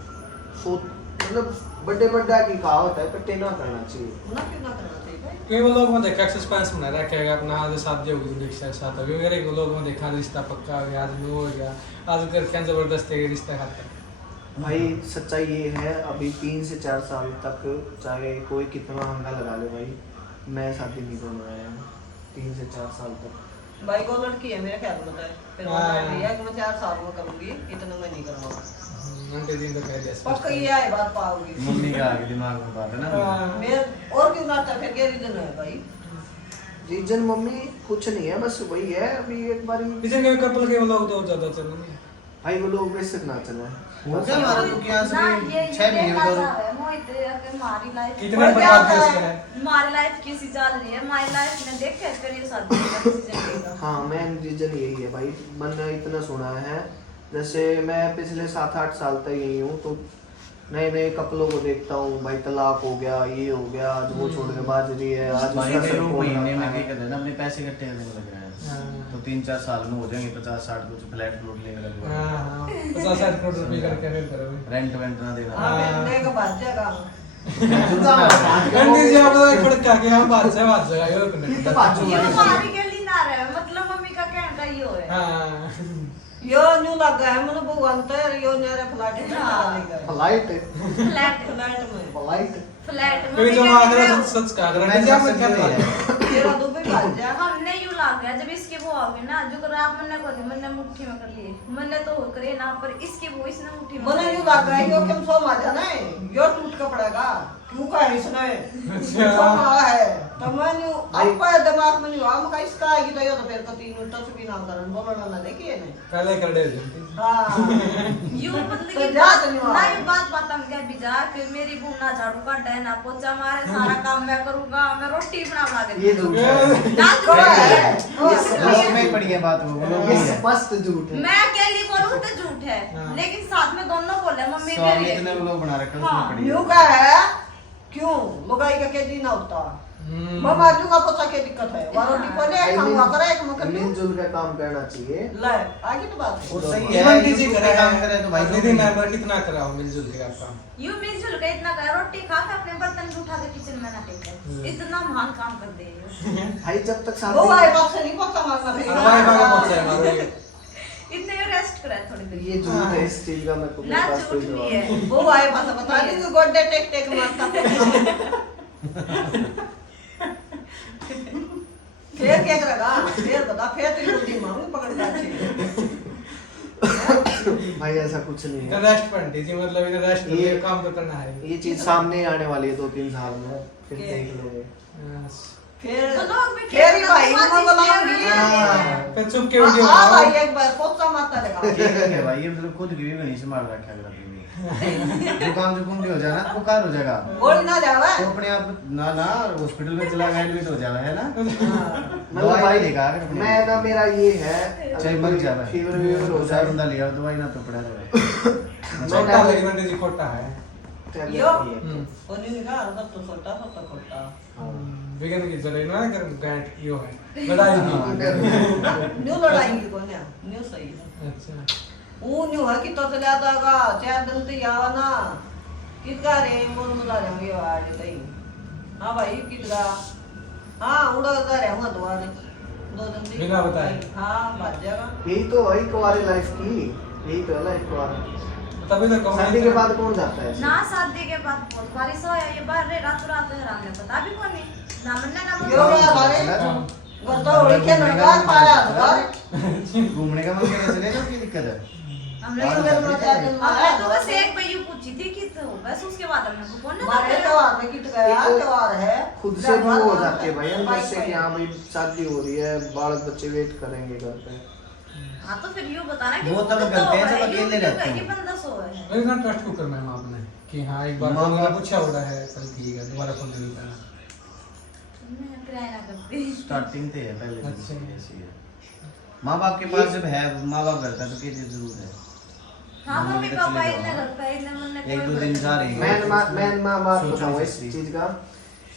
मतलब बड़े बड़ा की कहावत है, कट्टे ना करना चाहिए। ना क्यों ना करना चाहिए भाई क्योंकि वो लोग में देखा सस्पेंस बना रखेगा अपना, आज शादी होगी जिंदगी के साथ अभी मेरे को लोग में देखा रिश्ता पक्का हो गया, आज वो हो गया, आज करके जबरदस्ती रिश्ता खाता भाई सच्चाई ये है, अभी 3 से 4 साल तक चाहे कोई कितना हंगा लगा ले भाई, मैं शादी नहीं करना है 3 से 4 साल तक। भाई को लड़की है मेरे ख्याल में तो फिर वो हाँ। लड़ रही है कि मैं 4 साल में करूंगी इतना मैं नहीं करूंगा घंटे दिन तक कह दिया पक्का ये आए बात पाओगी मम्मी का आगे दिमाग में बात है ना। मेरे और क्यों ना फिर क्या रीजन है भाई रीजन मम्मी कुछ नहीं है, बस वही है अभी एक बार किचन के कपल के वो लोग तो ज्यादा चल रहे हैं भाई वो लोग बेशक ना चले। हो गया हमारा तो क्या ना ये 6 महीने में देखा तो जा है मोहित अगर हमारी लाइफ कितने और क्या प्रकार के होता उसके है? हैं हमारी लाइफ कैसी चल रही है हमारी लाइफ में देख कैसे करिए शादी का डिसीजन लेगा हाँ मेन रीजन यही है भाई, मैंने इतना सुना है, जैसे मैं पिछले 7-8 साल तक यही हूँ तो नए नए कपलों को देखता हूँ भाई, तलाक हो गया, ये हो गया, आज वो छोड़ के भाज रही है, आज भाई उसका के सर लोग फोन महीने में आता क्या है। करते हैं ना, अपने पैसे इकट्ठे करने में लग रहे हैं। तो 3-4 साल में हो जाएंगे 50-60 कुछ फ्लैट फ्लूट लेने लग हाँ जाएंगे, हाँ 50-60 करोड़ रुपए करके फिर करोगे रेंट वेंट ना देना। हाँ मैं लेकर बात जाएगा गंदी जी आप लोग एक फड़का के हम बात से यो ये तो बात ये हुआ हमारी गली ना रहे मतलब मम्मी का कहना का यो है हाँ यो न्यू लग गया है मैंने भगवान तो यो मेरे फ्लैट में हाँ। चला गया फ्लाइट फ्लैट फ्लैट में फ्लाइट फ्लैट में कोई जो भी मांग रहा कहते है हैं, सच का रहा है हम क्या बोले तेरा दुबई बात जा हमने यूं लाग गया जब इसकी वो आ गई ना जो कर आप मैंने को मैंने मुट्ठी में कर लिए मैंने तो हो करे ना पर इसकी वो इसने मुट्ठी में मैंने कर न्यू लिया। लग गया यो कम सो मार जाना है यो टूट के पड़ेगा क्यों का है इसने अच्छा। सो मारा है तो मैंने आपका दिमाग में नहीं हम का इसका आएगी तो यो तो फिर को 3 टच भी ना करन बोलना ना देखिए ने पहले कर दे हां यूं मतलब तो कि जा तो नहीं ना ये बात हम क्या बिजा कि मेरी बहू ना झाड़ू काट है ना पोछा मारे सारा काम मैं करूंगा मैं रोटी बना के ये झूठ है, ना तो है लोग में पड़ी है बात वो लोग ये नहीं है। स्पष्ट झूठ है। मैं अकेली बोलूं तो झूठ है हाँ। लेकिन साथ में दोनों बोले मम्मी स्वामी के इतने लिए लोग बना रखे हैं, हाँ, उसमें पड़ी न्यू है। का है क्यों लुगाई का के दिन होता मम्मा जो का पोता के दिक्कत है वारोटी को ले खाऊंगा करे एक मकर मिलजुल का काम करना चाहिए। ले आगे तो बात वो है सही है जीवन जी YouTube करे पे काम करे तो भाई दीदी मैं कितना कराऊं मिलजुल के आपका यूं मिलजुल के इतना कर रोटी खा के अपने बर्तन भी उठा के किचन में ना टेके इतना महान काम कर दे ये। भाई जब तक वो आए शादी बात से नहीं पक्का मारना भाई हमारे बारे में पहुंचा है मारो ये इतने रेस्ट करे थोड़ी देर ये झूठ है, इस चीज का मेरे को ना पास कोई झूठ जवाब नहीं नहीं। है वो आए बात बता दी कि गोड्डे टेक टेक मारता फिर क्या करेगा फिर बता फिर तेरी बुद्धि मांग पकड़ के अच्छे भाई ऐसा कुछ नहीं है। रेस्ट पंडित जी मतलब इधर रेस्ट ये काम तो करना है। ये चीज सामने आने वाली है 2-3 साल में, फिर के? देख लोगे। यस। फिर तो लोग भी फिर ही कहते भाई हैं, मैं बुलाऊंगी फिर चुप के वीडियो आ भाई एक बार पोचा मारता लगा ठीक है भाई, ये मतलब खुद की भी नहीं संभाल रखा अगर अपनी जुकाम भी हो जाना बुखार हो जाएगा गोली ना जावे तो अपने आप ना हॉस्पिटल में चला गया एडमिट हो जाना है ना। मतलब दवाई भाई लेगा अगर अपने- मैं ना मेरा ये है चाहे मर जावे फीवर वीवर हो चाहे जाए बंदा लिया दवाई ना तो पड़ा जाए छोटा लेकिन पंडित जी खोटा है। टैबलेट यो। ही है। और नहीं कहा सब तो छोटा सब तो खोटा विगन की जगह ना कर गांठ यो है लड़ाई की। न्यू लड़ाई की कोने न्यू सही है अच्छा वो न्यू है कि तो चला जाएगा 4 दिन तो यावा ना कितना रे मोर मुदा रे ये वाली तई हां भाई कितना हां उड़ा जा रे हम द्वार 2 दिन की बिना बताए। हां बात जाएगा यही तो वही कुंवारी लाइफ की, यही तो है लाइफ कुंवारा। तभी तो कहूँ शादी के बाद कौन जाता है ऐसे? ना शादी के बाद बहुत बारिश हो ये बार रे रात रात है हमने पता भी कौन है ना मन्ने ना यो मन्ने गया बारे हाँ। गर्दा उड़ी के नगार पाया द्वार घूमने का मन करे चले जाओ, की दिक्कत है? हमने ये तो मेरे में 4 दिन हमने तो बस एक पे यू पूछी थी कि तो बस उसके बाद हमने को फोन ना मारे किया। त्योहार में कित गया एक तो त्योहार है खुद से भी हो जाती है भाई अंदर से कि हाँ भाई शादी हो रही है, बालक बच्चे वेट करेंगे घर पे। हाँ तो फिर यूँ बताना कि वो तब खुद करते हैं तो जब है, अकेले यूँ रहते क्यों हैं। कि बंदा सोया है मेरे साथ ट्रस्ट क्यों करना है आपने कि हाँ एक बार माँ मैंने बाप- पूछा हो रहा है चल ठीक है दोबारा फोन नहीं करना। मैं किराया ना करती स्टार्टिंग से है पहले से अच्छा। ऐसी है। माँ बाप के पास जब है माँ बाप घर का तो क्या चीज जरूर है। हाँ मम्मी चले पापा जाओ। इतने घर पे इतने मन्ने एक दो दिन जा रहे हैं। मैं बात सोचो बताऊँ इस इसकी। चीज का,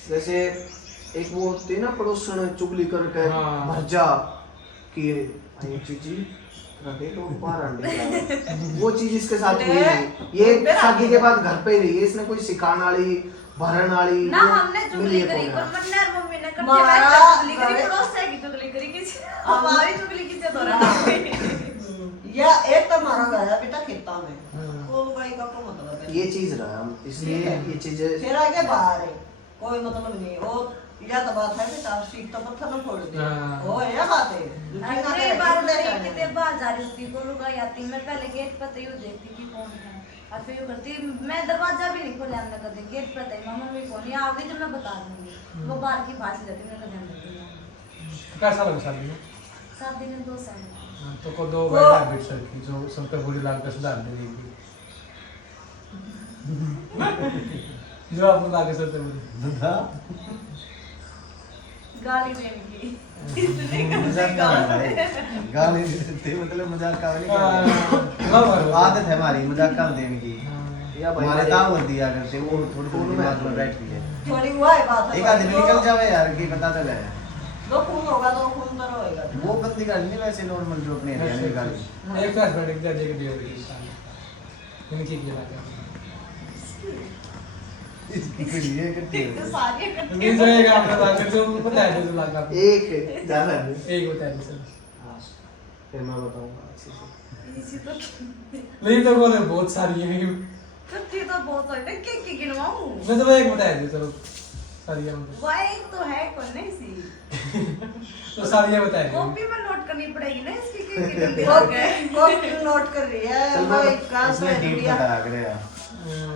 जैसे एक वो होती है ना पड़ोसन चुगली करके हाँ। भर जा कि ये चीजी रखे तो बाहर अंडे डाले। वो चीज इसके साथ हुई नहीं, ये शादी के बाद घर पे ही रही है, इसने कोई सिखाने वाली भरन वाली ना वो हमने मिली चुगली है करी कौन पर है। मन्ने और मम्मी ने करते मारा मैं चुगली करी करे। पड़ोस से की चुगली करी किसी हमारी चुगली किसी दौरान या एक तो मारा गया बेटा खेता में हाँ। कोल भाई का को मतलब है ये चीज रहा हम इसलिए ये चीजें फिर आगे बाहर है कोई मतलब नहीं वो या तो बात है बेटा सीख तो पत्थर न फोड़ दे हाँ। वो है या बात है अरे बार कितने बार जा रही होती को लुका आती मैं पहले गेट पर तो यूं देखती कि कौन है और फिर यूं करती मैं दरवाजा भी नहीं खोला हमने कभी गेट पर तो मामा भी कौन या आओगे तो मैं बता दूंगी वो बाहर की बात जाती मैं कदम देती हूं कैसा लगा शादी में? 7 दिन 2 साल हाँ, तो को दो भाई हैबिट सर की जो सबका बुरी लाल का सुधार दे देगी। जो आप लोग आगे चलते बोले गाली देने की मजाक का है गाली देते मतलब मजाक का वाली क्या है? आदत है हमारी मजाक का देने की। या भाई हमारे ताऊ दिया करते वो थोड़ी फोन थोड़ी में बात में बैठती है। थोड़ी हुआ है बात एक आदमी निकल जावे यार की पता चले दो खून होगा तो खून तो होएगा वो गंदी गाली नहीं वैसे नॉर्मल जो अपने एरिया में गाली। एक क्लास बैठ के जज के दिया हुई इनकी क्या लगा इसकी फिर ये करती तो है। सारी नहीं जाएगा आपने बात जो पता है जो लगा एक ज्यादा नहीं। एक होता है सर हाँ, फिर मैं बताऊंगा अच्छे से। इसी तो लेकिन तो बोले बहुत सारी है छुट्टी तो बहुत है के गिनवाऊं मैं तो एक बताया दे चलो सारी हम वो एक तो है कौन नहीं सी तो सारी बताया कॉपी में नोट करनी पड़ेगी ना इसकी के जल्दी वो हो गए नोट कर रही है चल वो मैं- एक काम इसने कर डीप दिया बता करे यार।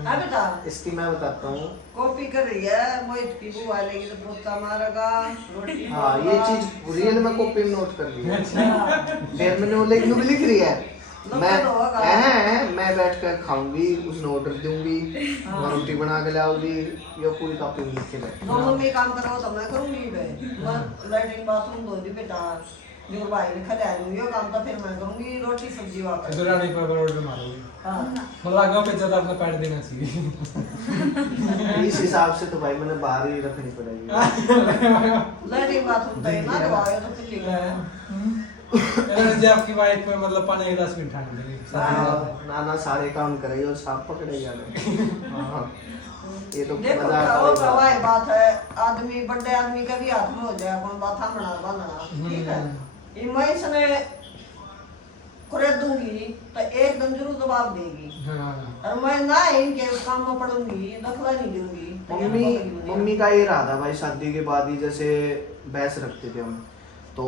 है बेटा इसकी मैं बताता हूँ। कॉपी कर रही है मोहित की बुआ लेगी तो पोता मारेगा रोटी हाँ ये चीज रियल में कॉपी में नोट कर ली है। अच्छा फिर मैंने वो लिख रही है, लोग मैं तो होगा। मैं बैठ कर खाऊंगी, उसने ऑर्डर दूंगी, वो रोटी बना के लाऊंगी, ये पूरी कॉपी में लिख के बैठ। दो मम्मी काम करो तो मैं करूंगी मैं लैट्रिन बाथरूम धो दी बेटा जो भाई ने खा लूंगी वो काम तो फिर मैं करूंगी रोटी सब्जी वापस दुरानी पर ऑर्डर मारोगे हाँ मतलब गांव पे ज्यादा अपना पैड देना चाहिए इस हिसाब से तो भाई मैंने बाहर ही रखनी पड़ेगी। लैट्रिन बाथरूम तो ना दवाई तो फिर लिखा है जो आपकी वाइफ में मतलब पानी का 10 मिनट ठाने देगी नाना सारे काम करेगी और सांप पकड़े जा रहे। हाँ, ये तो देखो मजाक वो वाली प्रवाह बात है। बात है आदमी बड़े आदमी का भी हाथ में हो जाए अपन बात हम बना ठीक है इमेज ने खरीदूंगी तो एक दिन जरूर जवाब देगी। हाँ और मैं ना इनके काम में पड़ूंगी, दखला नहीं दूंगी। तो ये मम्मी पकड़ लूंगी। मम्मी का ये रहा था भाई, शादी के बाद ही जैसे भैंस रखते थे हम, तो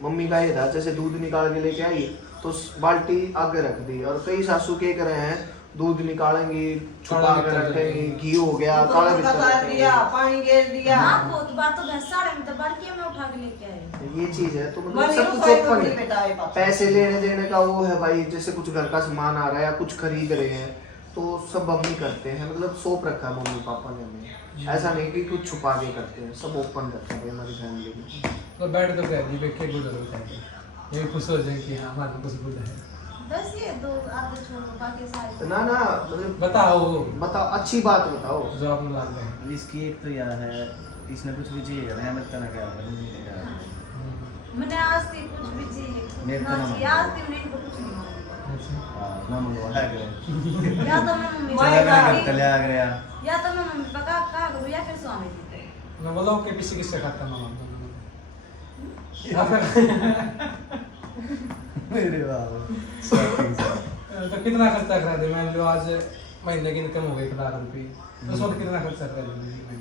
मम्मी का ये था जैसे दूध निकाल के लेके आई तो बाल्टी आगे रख दी, और कई सासू के करे हैं दूध निकालेंगी छुपा के रखेंगी, घी हो गया काला दूध का बिस्तर तार दिया, रखेंगी। पानी गेर दिया। हाँ बहुत बार तो भैंस साढ़े में तो बाल्टी में उठा के लेके आए। ये चीज है तो मतलब मैंने सब यूं कुछ साइड में ओपन अपनी है। बेटा है पापा। पैसे लेने देने का वो है भाई, जैसे कुछ घर का सामान आ रहा है या कुछ खरीद रहे हैं तो सब मम्मी करते हैं, मतलब सौंप रखा है मम्मी पापा ने हमें, ऐसा नहीं कि कुछ छुपा के करते हैं, सब ओपन करते हैं हमारी फैमिली में। तो बैठ तो कह दी बेटे गुड होता है, ये खुश हो जाए कि हाँ हमारे कुछ गुड है। बस ये दो आधे छोड़ो बाकी सारे ना ना मतलब बताओ बताओ, अच्छी बात बताओ। जो आपने लाल है। इसकी एक तो यह है, इसने कुछ भी चाहिए मैं मत करना क्या है, मुझे क्या है। मैंने आज तक कुछ भी चाहिए मेरे ना को ना चाहिए, आज तक मैंने इनको कुछ नहीं मांगा। अच्छा हाँ, ना मंगवाया करे या तो मैं मम्मी मैं से कहा कहा तलिया गया। या तो मैं मम्मी पका कहा करूँ या फिर स्वामी जी को। मैं बोला कि किसी किससे खाता मामा या फिर मेरे बाबा तो कितना खर्चा करा दे, मान लो आज महीने की इनकम हो गई 1 लाख रुपये, तो उसमें कितना खर्चा करा देंगे?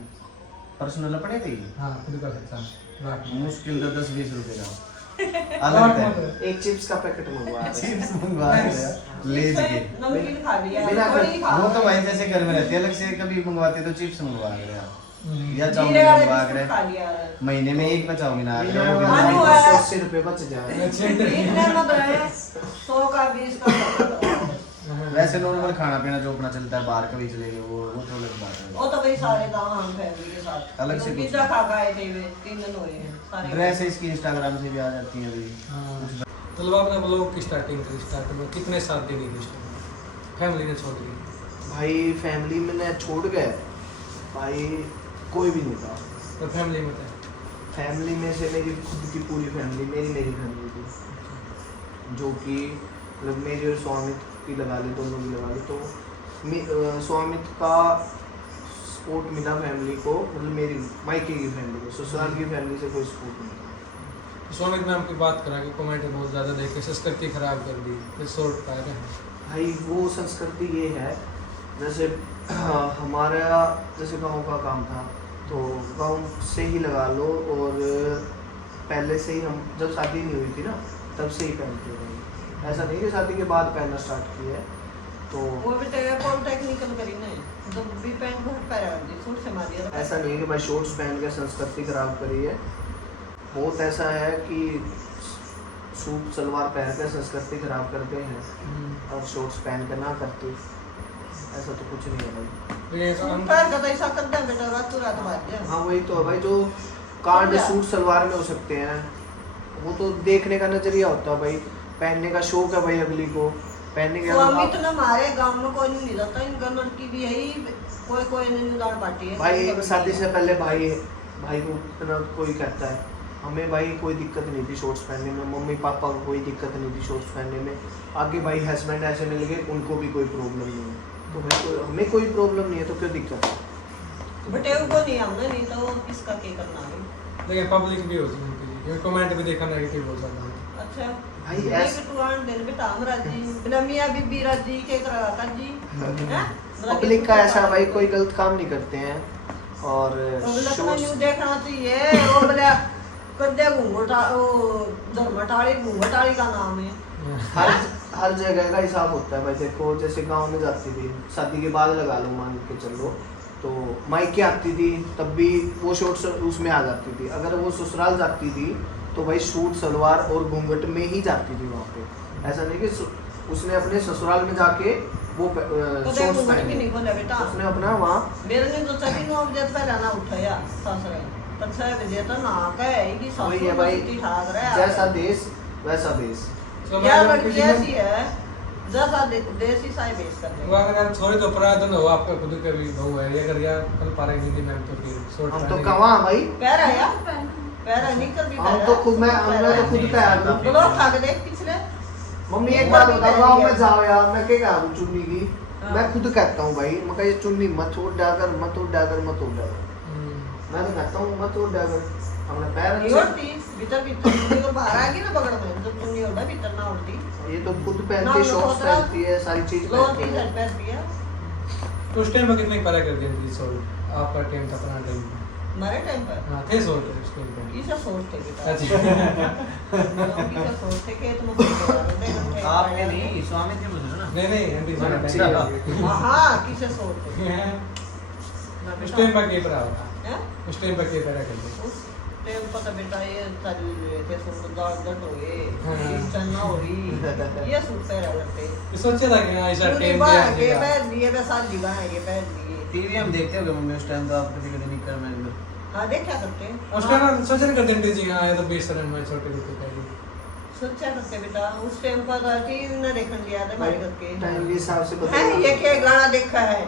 पर्सनल पड़े थे हाँ खुद का खर्चा लाख में। मुश्किल तो 10-20 रुपए का अलग है। एक चिप्स का पैकेट मंगवा रहे हैं। चिप्स मंगवा लिया लेज के, नमकीन खा लिया, बिना थोड़ी खा। वो तो भाई जैसे घर में रहती है अलग से, कभी मंगवाते तो चिप्स मंगवा रहे हैं या जीरे चाउमीन वाले मंगवा बिस्कुट खा रहे, लिया। महीने में एक बचाओ मिला बिना रहे आलू वाले है। 180 रुपए बच जाए। इतने मत रहे, 100 का 20 का पकड़। वैसे नॉर्मल खाना पीना जो अपना चलता है बाहर कभी चले गए वो तो अलग बात है। वो तो भाई सारे दाम हम फैमिली के साथ अलग से कुछ पिज्जा खा के आए थे वे 3 दिन हुए हैं सारे। ड्रेस इसकी इंस्टाग्राम से भी आ जाती है अभी। मतलब आपने ब्लॉग की स्टार्टिंग करी, स्टार्टिंग में कितने साल देने की फैमिली ने छोड़ दी? भाई फैमिली में ने छोड़ गए भाई, कोई भी नहीं था तो फैमिली में था फैमिली में से। मेरी खुद की पूरी फैमिली मेरी फैमिली थी, जो कि मतलब मेरी और स्वामित्व की लगा ली, दोनों की लगा ली, तो स्वामित्व का सपोर्ट मिला फैमिली को, मतलब मेरी मायके की फैमिली को, ससुराल की फैमिली से कोई सपोर्ट नहीं था। स्वामित्व में आपकी बात करा कि कमेंट बहुत ज़्यादा देखे संस्कृति खराब कर दी, फिर शॉर्ट का है। भाई वो संस्कृति ये है, जैसे हमारा जैसे गांव का काम था तो गांव से ही लगा लो, और पहले से ही हम जब शादी नहीं हुई थी ना तब से ही पहनते हैं, ऐसा नहीं कि शादी के बाद पहनना स्टार्ट किया है। तो वो भी पॉलिटेक्निकल करी नहीं, जब भी पैंट बहुत पहरा दी सूट से मारिया। ऐसा नहीं है कि भाई शॉर्ट्स पहन के संस्कृति खराब करी है, बहुत ऐसा है कि सूट सलवार पहन के संस्कृति खराब करते हैं और शॉर्ट्स पहन के ना करते, ऐसा तो कुछ नहीं है भाई। ये सूट पहन के तो ऐसा करते हैं बेटा, रात को रात बात जाए। हाँ वही तो है भाई, जो कांड सूट सलवार में हो सकते हैं वो तो देखने का नजरिया होता है भाई, पहनने का शौक है भाई अगली को पहनने के। स्वामी तो ना हमारे गांव में कोई नहीं जाता, इनका लड़की भी यही कोई नहीं उदार पार्टी है भाई शादी से पहले भाई को इतना कोई कहता है, हमें भाई कोई दिक्कत नहीं थी शॉर्ट्स पहनने में, मम्मी पापा को कोई दिक्कत नहीं थी शॉर्ट्स पहनने में, आगे भाई हस्बैंड ऐसे मिल गए उनको भी कोई प्रॉब्लम नहीं है, तो भाई हमें कोई प्रॉब्लम नहीं है तो क्यों दिक्कत है। बेटे उनको नहीं हमने नहीं तो किसका क्या करना है। लेकिन पब्लिक भी होती है उनकी, क्योंकि कमेंट भी देखा नेगेटिव हो जाता है। अच्छा भाई एक ऐस- टुआन दिन बेटा हम राजी बिना मियां बीबी राजी के करा का जी हैं? पब्लिक का ऐसा भाई कोई गलत काम नहीं करते हैं, और पब्लिक को shorts- न्यू देखना चाहिए। वो बोले कद्दे घूंघटा वो धर्मटाड़ी घूंघटाड़ी का नाम है। हर जगह का हिसाब होता है भाई। देखो जैसे गांव में जाती थी शादी के बाद लगा लो मान के चलो, तो मायके आती थी तब भी वो शॉर्ट्स उसमें आ जाती थी, अगर वो ससुराल जाती थी तो भाई सूट सलवार और घूंघट में ही जाती थी वहाँ पे। ऐसा नहीं कि उसने अपने ससुराल में जाके वो कद्दे शॉर्ट्स घूंघट भी पहने, नहीं बोले बेटा। उसने अपना वहाँ मेरे ने तो चली 9 बजे पहले ना उठाया ससुराल, तो 6 बजे तो ना के आएगी वही है सासू भाई, की ठाक रहा जैसा देश वैसा देश। तो यार मैं लड़की किसी ने- ऐसी है जैसा देश ही साई बेच कर वो अगर थोड़ी तो पराधन हो आपका खुद का भी बहू है, ये अगर यार कल पारा हिंदी में तो फिर शॉर्ट हम तो कहाँ भाई, पैर है यार पैर है निकल भी हम तो खुद मैं हमने तो खुद का यार ब्लॉक खा के देख पिछले मम्मी एक बात बता गाँव में जाओ यार, मैं क्या कह रहा हूँ चुन्नी की, हाँ। मैं खुद कहता हूँ भाई, मैं ये चुन्नी मत उड़ डाकर मत उड़ डाकर मत उड़ डाकर, मैं तो कहता हूँ मत उड़ डाकर। अपने पैर नहीं अच्छे उड़ती भीतर भीतर तो बाहर आ गई ना पकड़ में तो तुम नहीं होता भीतर ना उड़ती ये तो खुद पहनती है, शॉर्ट्स पहनती है, सारी चीज दो पहनती तीन है। शर्ट पहनती है तो उस टाइम पर कितने परा कर दिया थी सोल्ड आपका टाइम था पुराना टाइम हमारे टाइम पर हाँ थे सोल्ड उस टाइम पे किसे सोचते बेटा अच्छा किसे सोचते के तुम आपने नहीं स्वामी जी बोल रहे हो ना। नहीं नहीं हम भी हाँ, जाना अच्छी टाइम हाँ किसे सोचते उस टाइम पर के परा होगा हैं उस टाइम पर के परा कर दिया उस टाइम पर तो बेटा ये सारी थे सूट दाल दट हो गए हाँ। चन्ना हो रही ये सूट पहरा करते ये सोचा था कि हाँ ऐसा पूरी टाइम बार पे ये आएगा पहन लिए वे सारी जगह है ये पहन लिए टीवी हम देखते होगे मम्मी उस टाइम तो आप कभी कभी नहीं कर मैं हाँ देखा करते उस टाइम हम सोचा नहीं करते थे जी हाँ ये तो 20 रन में छोटे छोटे पहले सोचा करते बेटा उस टाइम पर टीवी न देखने दिया था हमारे घर के टाइम के हिसाब से है ये बदल क्या गाना देखा है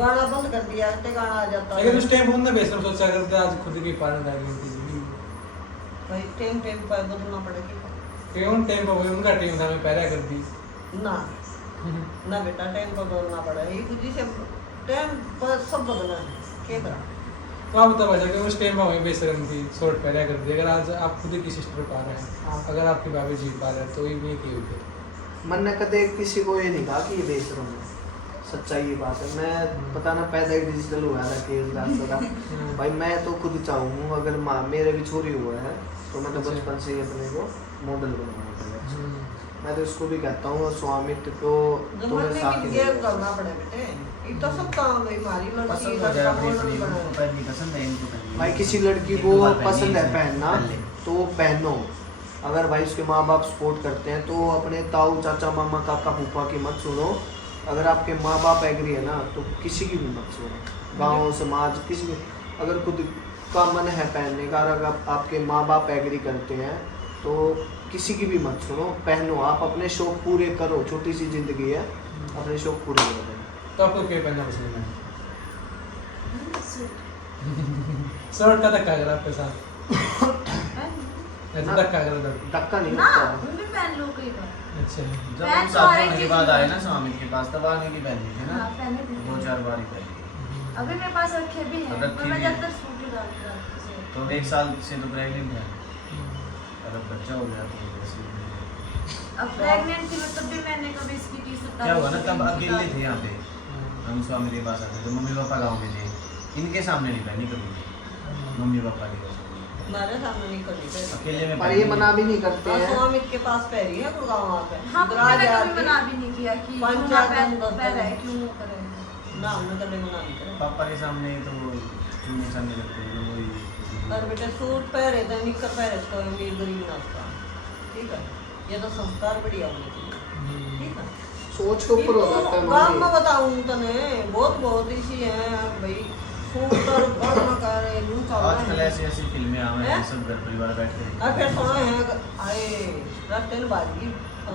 गाना बंद कर दिया ते गाना आ जाता लेकिन है उस टाइम हम ना बेच रहे सोचा करते आज खुद की पालन आ गई थी भाई टाइम टाइम पर बदलना पड़ेगा कि उन टाइम पर उनका टाइम था मैं पहले कर दी ना ना बेटा टाइम पर बदलना पड़ेगा ये खुद ही से टाइम पर सब बदलना है क्या करा तो आप बता पाए उस टाइम में वहीं बेच रही थी शॉर्ट पहले कर दी अगर आज आप खुद की सिस्टर पा रहे हैं अगर आपकी भाभी जी पा रहे हैं तो ये नहीं की होगी मन ने कदे किसी को ये नहीं कहा कि ये बेच रहा हूँ। सच्चाई ये बात है। मैं पता ना पैदा ही डिजिटल हुआ था केस डांस का। भाई मैं तो खुद चाहूँ अगर माँ मेरे भी छोरी हुआ है तो मैं तो अच्छा। बचपन से ही अपने को मॉडल बनवाना पड़ेगा। मैं तो इसको भी कहता हूँ और स्वामित्व को तुम्हें जमाने साथ की ही ये लेके करना पड़े बेटे ये तो सब काम है हमारी लड़की पसंद हो का जाए अपनी मॉडल अपनी बना उनको पहननी पसंद है इनको पहननी भाई किसी लड़की एक को दो बार पहनी पसंद है इसने, पहनना पहन ले। तो वो पहनो। अगर भाई उसके माँ बाप सपोर्ट करते हैं तो अपने ताऊ चाचा मामा काका फूफा की मत सुनो। अगर आपके माँ बाप एग्री है ना तो किसी की भी मत सुनो। गाँव समाज किसी भी अगर खुद का मन है पहनने का और अगर आपके माँ बाप एग्री करते हैं तो किसी की भी मत सुनो, पहनो। आप अपने शौक पूरे करो, छोटी सी जिंदगी है, अपने शौक पूरे करो। तो आपको क्या पहनना पसंद है शॉर्ट का धक्का अगर आपके साथ ऐसा धक्का अगर उधर धक्का नहीं ना होता। मैं भी पहन लूं कई बार अच्छा जब मैं हम तो साथ हर एक होने के चीज़ बाद में- आए ना स्वामी के पास तब आगे की पहनी थी ना हाँ पहने थे 2-4 बार ही पहनी अभी मेरे पास रखे भी हैं रखी पर मैं भी ज्यादातर है। सूट ही डालती हूँ तो 1 साल से तो प्रेग्नेंट है और अब बच्चा हो गया तो वैसे ही। अब प्रेग्नेंट थी मैं तब भी मैंने कभी इसकी टी-शर्ट क्या हुआ ना डाली, तब जीन्स अकेले डाली। थे यहाँ पे हम स्वामी के पास आते तो मम्मी पापा गाँव में थे इनके सामने नहीं पहनी कभी मम्मी पापा के पास हमारे सामने नहीं करनी पहले अकेले में पर ये मना भी नहीं करते हाँ, हैं। स्वामित्व के पास पैरी है गुड़गांव वहाँ पे हाँ इधर पर आ मैंने जा कभी मना भी नहीं किया कि पाँच क्यों चार ना दिन बस पहन बस। है क्यों करें ना हमने कभी मना नहीं करा पापा के सामने ही तो वो चुन्नी चांदी रखते हैं वही और बेटे सूट पहरे थे निक्कर पहरे तो अमीर गरीब नाचता ठीक है ये तो संस्कार बढ़िया होने चाहिए ठीक है सोच के ऊपर हो जाता है गाँव में मम्मी। बताऊँ तने बहुत इसी हैं भाई सूट और बड़ न करे यूं चल आजकल रहे हैं ऐसी ऐसी फिल्में आ रही हैं? हैं सब घर परिवार बैठ के और फिर सुना है आए रात दिन बाजी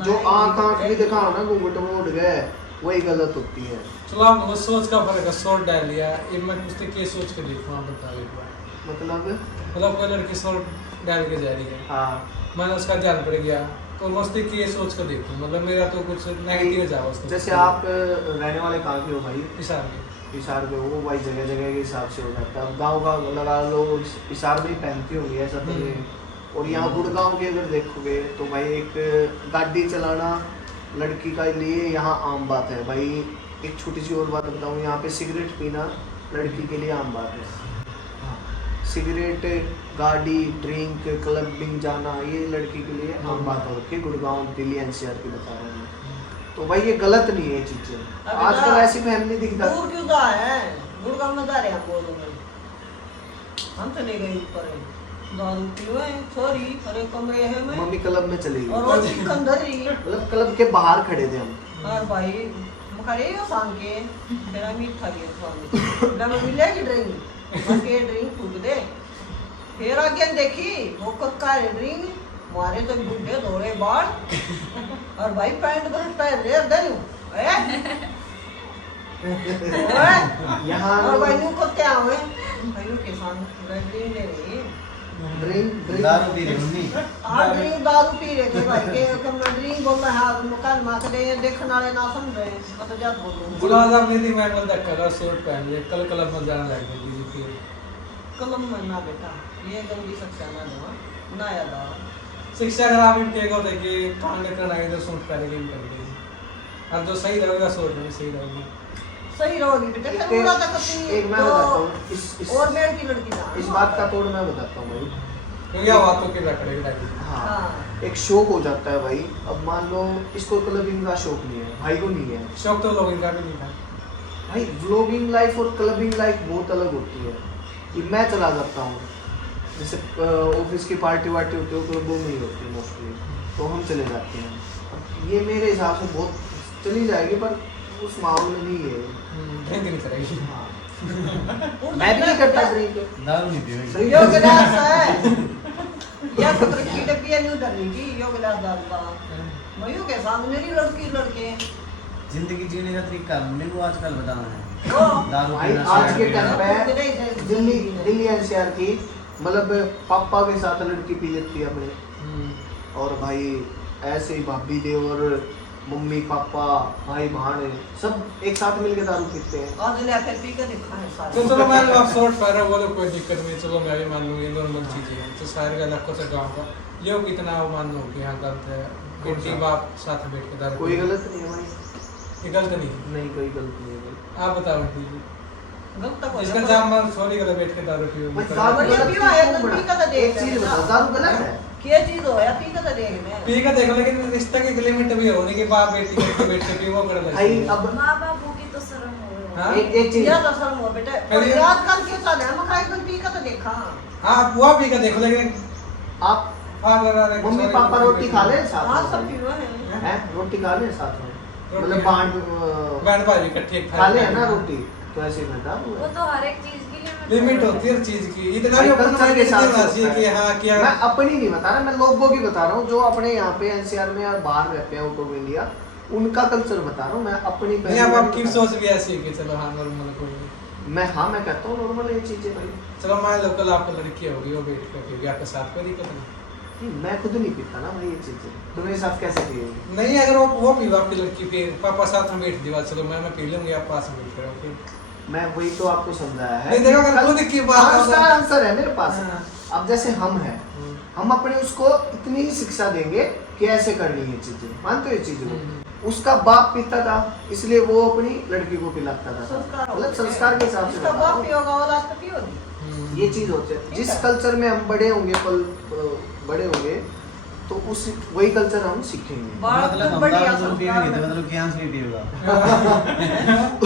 जो आँख भी दिखाओ ना घूंघट में उठ गए वही गलत होती है। चलो आप वो सोच का फर्क है शॉर्ट डाल लिया ये मैं पूछते क्या सोच के देखूँ आप बता एक बार मतलब कोई लड़की शॉर्ट डाल के जा रही है हाँ मैंने उसका ध्यान पड़ गया तो मस्ती की ये सोच कर देखूँ मतलब मेरा तो कुछ नेगेटिव जाओ उसको जैसे आप रहने वाले कहाँ के हो भाई? हिसाब में इशार पे हो भाई, जगह जगह के हिसाब से हो जाता है। अब गाँव का लगा लो इशार में ही पहनती होंगी ऐसा तो नहीं। और यहाँ गुड़गांव के अगर देखोगे तो भाई एक गाड़ी चलाना लड़की का लिए यहाँ आम बात है भाई। एक छोटी सी और बात बताऊँ, यहाँ पे सिगरेट पीना लड़की के लिए आम बात है। सिगरेट, गाड़ी, ड्रिंक, क्लबिंग जाना ये लड़की के लिए आम बात हो रखी है। गुड़गांव, दिल्ली, एनसीआर की बता रहा हूँ मैं। तो भाई ये गलत नहीं है चीजें। अभी आजकल तो ऐसी बहन नहीं दिखता। दूर क्यों जा है गुड़गांव में जा रहे हैं बोलूंगे हम चले गए ऊपर दारू पीवे सॉरी अरे कमरे है मैं मम्मी क्लब में चली और गई, वो चिकन धरी मतलब क्लब के बाहर खड़े थे हम। और भाई मखरे यो सांग के तेरा मीठा गया स्वामी ना मैं मिलेगी ड्रिंक मके ड्रिंक फूक दे फिर आगे देखी वो कक्का है ड्रिंक मारे तो बुढ़े धोड़े बाल और भाई पैंट पहन ले अंदर यहाँ और भाई नु को क्या हुए भाई नु के साथ ड्रिंक ले रही ड्रिंक दारू पी रही मम्मी हाँ ड्रिंक दारू पी रहे थे भाई के कम ड्रिंक बोलता है मकान मार दे देखने वाले ना समझ रहे मतलब जा बोलूं गुलाब जाम नहीं थी मैं मतलब धक्का का शॉर्ट पहन लिया कल क्लब में जाने लग गई थी फिर कलम में ना बेटा ये गंदी शिक्षा ना दो ना याद आओ शिक्षा अगर आप इनके को देखिए कांड करना है तो सूट करेंगे भी करेंगे अब जो सही रहेगा सोच में सही रहेगा सही रहोगी बेटा एक- फिर पूरा तक अपनी एक मैं बताता हूँ इस और मेड़ की लड़की ना इस बात का तोड़ मैं बताता हूँ भाई। क्योंकि आप बातों के रखड़े लगे हाँ हाँ एक शौक हो जाता है भाई। अब मान लो इसको क्लबिंग का शौक नहीं है, भाई को नहीं है शौक तो लोग इनका भी नहीं था भाई। व्लॉगिंग लाइफ और क्लबिंग लाइफ बहुत अलग होती है। कि मैं चला जाता हूँ जैसे ऑफिस की पार्टी वार्टी होती है क्लबों में ही होती है मोस्टली, तो हम चले जाते हैं। अब ये मेरे हिसाब से बहुत चली जाएगी पर उस माहौल में नहीं है। ड्रिंक नहीं करेगी हाँ मैं भी नहीं करता ड्रिंक। दारू नहीं पीएगी। सही यो गिलास है या खतरे की डब्बी है न्यू धरनी की यो गिलास डाल का मयूं के सामने नहीं लड़की लड़के जिंदगी जीने का तरीका मेरे को आजकल बताना है। ओ दारू भाई पीना, आज के सिगरेट टाइम पीना। पे दिल्ली एनसीआर की मतलब पापा के साथ लड़की पी लेती है अपने, और भाई ऐसे ही भाभी देवर मम्मी पापा भाई बहन सब एक साथ मिलके दारू पीते हैं। आज ले फिर पी के दिखा है तो सारे चलो मान लो आप शॉर्ट कर रहे हो बोलो कोई दिक्कत नहीं, चलो मैं भी मान लूँ ये नॉर्मल चीज़ें हैं। तो शहर का इलाकों से गाँव का ये कितना वो मान लो कि यहाँ गलत है बेटी बाप साथ में बैठ के दारू कोई पी- गलत नहीं है भाई, ये गलत नहीं है। नहीं कोई गलत नहीं है भाई। आप बताओ दीजिए गलत तक हो इसका जाए जाम मार सॉरी कर बैठ के दारू पियो भाई दारू दारू ये गलत पीवा है, क्यों तो बना? पी का तो देख एक चीज लेना। बताओ, दारू गलत है? क्या चीज हो या पी का तो देख ले पी का देखो लेकिन रिश्ता के लिमिट भी होने के बाप बेटी बैठ के पी वो कर लगती भाई है। अब माँ बापू की तो शर्म हो हाँ? एक चीज या तो शर्म हो बेटा पहले- पर आजकल क्यों चल है मखा एकदम पी का तो देखा हाँ वो पी का देखो लेकिन आप फादर आ रहे मम्मी पापा रोटी खा ले साथ हां में सब पीवा है हैं? रोटी खा ले साथ में रोटी मतलब खा- बांट बैंड बाजी इकट्ठे खा ले है ना रोटी, तो ऐसे ही मैं था वो तो हर एक चीज की लिमिट होती है हर चीज की इतना भी भाई, अपन कल्चर के हिसाब से चाहिए होता कि है। हाँ क्या मैं अपनी नहीं बता रहा, मैं लोगों की बता रहा हूँ जो अपने यहाँ पे एनसीआर में और बाहर रहते हैं आउट ऑफ इंडिया, उनका कल्चर बता रहा हूँ मैं अपनी नहीं अब पहली आपकी बार सोच भी ऐसी है कि चलो हाँ नॉर्मल कोई नहीं। मैं हाँ मैं कहता हूँ नॉर्मल ये चीजें भाई। चलो मान लो कल आपको लड़की होगी वो बैठ कर पीगी आपके साथ कोई दिक्कत नहीं। नहीं, मैं खुद नहीं पीता ना भाई ये चीजें, तो मेरे साथ कैसे पिएगी? नहीं अगर वो पी आपकी लड़की फिर पापा साथ में बैठ दिवा चलो मैं पी लूंगी आप पास में बैठ करो फिर मैं वही तो आपको समझाया है। नहीं, देखो, अगर खुद की बात हाँ, हो उसका तो- आंसर है मेरे पास। हाँ। अब जैसे हम हैं, हम अपने उसको इतनी ही शिक्षा देंगे कि ऐसे करनी है चीजें, मानते हो ये चीजें को? उसका बाप पीता था इसलिए वो अपनी लड़की को पिलाता था, संस्कार मतलब संस्कार के हिसाब से इसका बता रहा बाप हूँ। पियोगा और आज तो पियोगी ये चीज होती है ठीक जिस है। कल्चर में हम बड़े होंगे बड़े होंगे तो उस वही कल्चर हम सीखेंगे। बाप मतलब तो हम बढ़िया दारू तो पिएंगे तो संस्कार मतलब ज्ञान से नहीं पिएगा।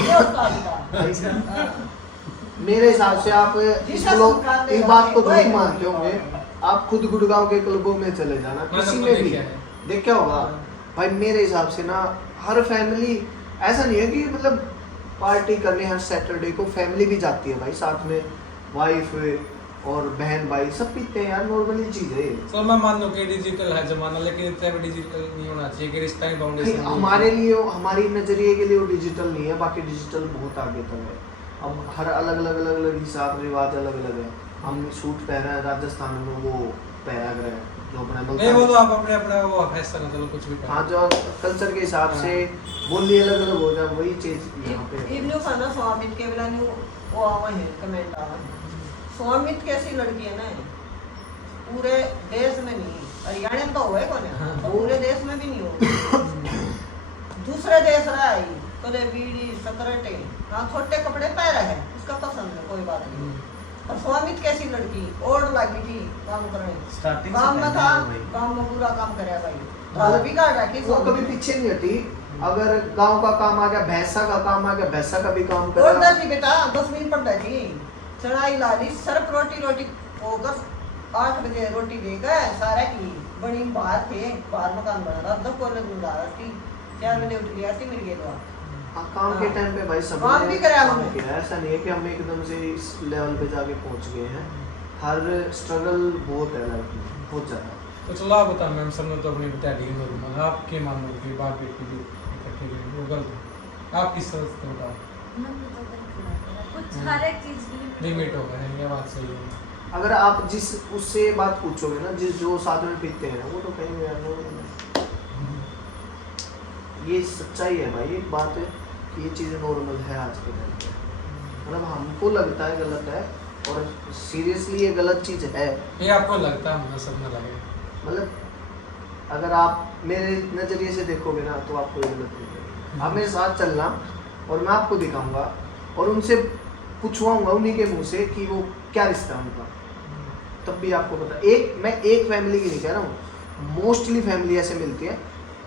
ये उसका अधिकार। हाँ। मेरे हिसाब से आप जिसका इसको संस्कार इस देगा, बात को वही नहीं मानते होगा। होंगे, आप खुद गुड़गांव के क्लबों में चले जाना मैंने किसी तो में भी देखा है। देखा होगा भाई। मेरे हिसाब से ना हर फैमिली ऐसा नहीं है कि मतलब पार्टी करने हर सैटरडे को फैमिली भी जाती है भाई साथ में, वाइफ और बहन भाई सब पीते हैं यार, नॉर्मली चीज है ये। चलो मैं मान लो कि डिजिटल है जमाना लेकिन इतना भी डिजिटल नहीं होना चाहिए कि रिश्ता ही भाई, फाउंडेशन हमारे लिए हमारी नजरिए के लिए वो डिजिटल नहीं है, बाकी डिजिटल बहुत आगे तक है। अब हर अलग अलग हिसाब रिवाज अलग अलग है। हम सूट पहना है राजस्थान में, वो पहना है जो अपना नहीं वो तो आप अपने अपने वो फैसला चलो कुछ भी हाँ जो कल्चर के हिसाब से बोली अलग अलग हो जाए वही चीज यहाँ पे है। इवनु खाना स्वामित के बिना न्यू वो आवे है कमेंट आवे स्वामित कैसी लड़की है ना पूरे देश में नहीं, हरियाणा में तो हुए कौन है हाँ। पूरे देश में भी नहीं हो दूसरे देश रहा है कदे बीड़ी सकरटे हाँ छोटे कपड़े पहने है उसका पसंद है कोई बात नहीं। और स्वामित कैसी लड़की ओढ़ लगी थी काम करने स्टार्टिंग काम में था भाई। काम में पूरा काम करे भाई तो बिगाड़ रखी वो कभी पीछे नहीं हटी। अगर गांव का काम आ गया, भैंसा का काम आ गया, भैंसा का भी काम और करा। थी बेटा 10 मिनट पढ़ता थी चढ़ाई ला ली सिर्फ रोटी होगा 8 बजे रोटी देगा सारा की बड़ी बाहर थे बाहर मकान बना था 10 कॉलेज में जा रही थी 4 बजे उठ गया थी मिल गया हाँ, काम के टाइम पे भाई सब काम भी करा काम हमने। किया है। ऐसा नहीं है कि हम एकदम से इस लेवल पे जाके पहुंच गए हैं। हर स्ट्रगल बहुत है लाइफ में, बहुत ज्यादा। तो चलो आप बताओ मैम सबने तो अपनी बता दी नॉर्मल आप क्या मान लो कि बात बेटी भी इकट्ठे गई वो गलत है आप किस सोचते हो बताओ कुछ हर एक चीज की लिमिट होगा है ये बात सही है। अगर आप जिस उससे बात पूछोगे ना जिस जो साथ में पीते हैं वो तो कहेंगे यार नॉर्मल है। ये सच्चाई है भाई, एक बात है कि ये चीज़ें नॉर्मल है आज के टाइम पे। मतलब हमको लगता है गलत है और सीरियसली ये गलत चीज़ है। ये आपको लगता है, मुझे सब ना लगे। मतलब अगर आप मेरे नज़रिए से देखोगे ना तो आपको ये गलत नहीं लगेगा। आप मेरे साथ चलना और मैं आपको दिखाऊंगा और उनसे पूछवाऊंगा उन्हीं के मुंह से कि वो क्या रिश्ता है उनका, तब भी आपको पता। मैं एक फैमिली की नहीं कह रहा हूँ, मोस्टली फैमिली ऐसे मिलती है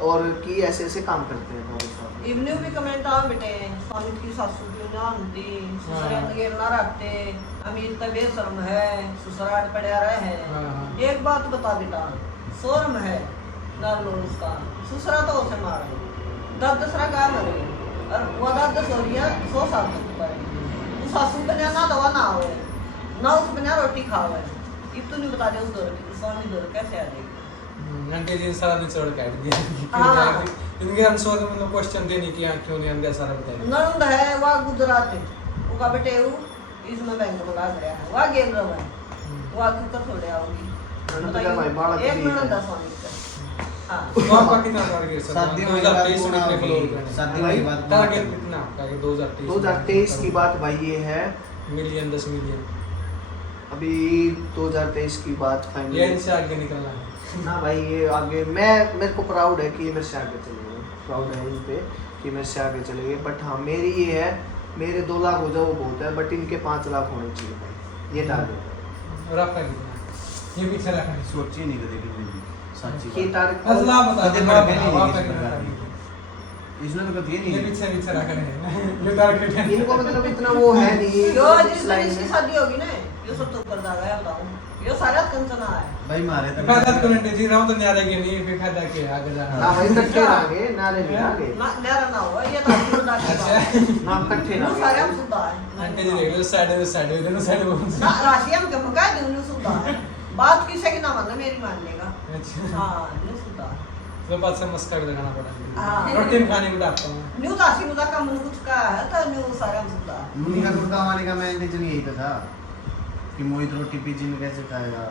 और कि ऐसे ऐसे काम करते हैं हमारे साथ। इवने भी कमेंट आ बेटे स्वामी की सासू की ना आंटी ससुराल के ना रखते अमीर तबे शर्म है ससुराल पड़ा रहे है। एक बात बता बेटा, शर्म है ना लो उसका ससुरा तो उसे मारे दसरा का मरे और वो दस हो रही है 100 साल तक उस सासू बना ना दवा ना हो ना उस बना रोटी खाओ। ये तो नहीं बता दे उस दौर की स्वामी दौर कैसे आ जाएगी। आंटी जी सारा निचोड़ काट दिया। हाँ। इनके आंसर में मतलब क्वेश्चन देने की क्यों नहीं हमने सारा बताया। नंद है वह गुजरात वो का बेटे वो इसमें बैंक में लगा गया है वह गेम रहा है वह कुकर छोड़े आओगी एक नंद स्वामी का। हाँ तो आपका कितना टारगेट है? शादी 2023 में कितने फॉलोअर करने? शादी वाली बात टारगेट कितना आपका ये 2023 की बात भाई ये है, मिलियन 10 मिलियन अभी 2023 की बात ये फाइनल इनसे आगे निकलना है। ना भाई। ये आगे मेरे को प्राउड है कि मेरे से आगे चले गए, प्राउड है इन पे कि मेरे से आगे चले गए। बट हाँ मेरी ये है, मेरे 2 लाख हो जाए वो बहुत है, बट इनके 5 लाख होने चाहिए भाई, ये टारगेट है। और आपका कितना? ये पीछे रखा है। सोची नहीं कभी भी सच्ची ये बात। टारगेट असला बता कदे दे बड़े पहले आपका नहीं कितना किसी target है? इसने तो कभी ये नहीं पीछे पीछे रखा है। ये टारगेट है। इनको मतलब इतना वो है नहीं यो इस जिस लाइन दिन इसकी में। शादी होगी ना यो सब तो ऊपर जा गया बताऊं यो सारा कंचना है। भाई मारे तो फायदा करने जी रहा हूं तो न्यारे के नहीं फिर फायदा के आगे जाना। ना भाई इकट्ठे आगे नारे नहीं आगे ना लेरा ना हो ये तो खुदा की बात है। ना इकट्ठे नो ना सारे आगे। हम सुधा है आंटी जी देख लो साइड इधर साइड वो। ना राशि हम के मगा दूं नो सुधा है बात किसे की ना मानना मेरी मान लेगा। अच्छा हां नो सुधा तो बात से मस्का भी लगाना पड़ा। हाँ। रोटी खाने को डालता हूं। न्यू तासी मुदा का मन कुछ का है तो न्यू सारे हम सुधा। मुन्नी का गुड़का वाले का मैं इंटेंशन यही तो था कि मोहित रोटी पीजी में कैसे खाएगा,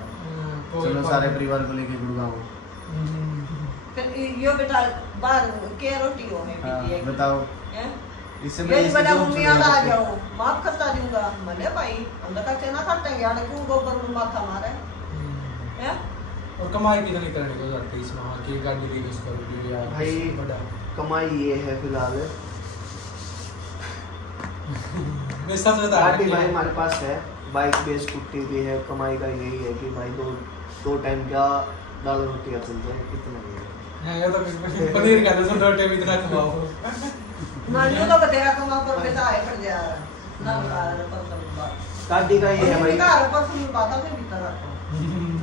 चलो सारे परिवार को लेके गुड़गांव। फिर यो बेटा बाहर के रोटी हो है हाँ, पीती है बताओ हैं? इससे ये बड़ी बड़ा इसकी मम्मी जो आ जाओ माफ करता दूंगा मले भाई हम तो कच्चे ना काटेंगे यार क्यों गोबर में माथा मारे हैं। और कमाई की नहीं करने को 2023 में वहाँ की गाड़ी ली उसका वीडियो या भाई कुछ बड़ा। कमाई ये है फिलहाल, मैं सच बता गाड़ी भाई हमारे पास है, बाइक भी स्कूटी भी है। कमाई का यही है कि भाई दो टाइम का दाल रोटियाँ चल जाए, कितना ही है। है ये तो कुछ पनीर का तो रोटी भी इतना खवाओ। मानियो तो बतेरा कमा पर बेटा आए पड़ जा ना पर बात गाड़ी का ये है भाई। का पर सुन बात में भीतर आता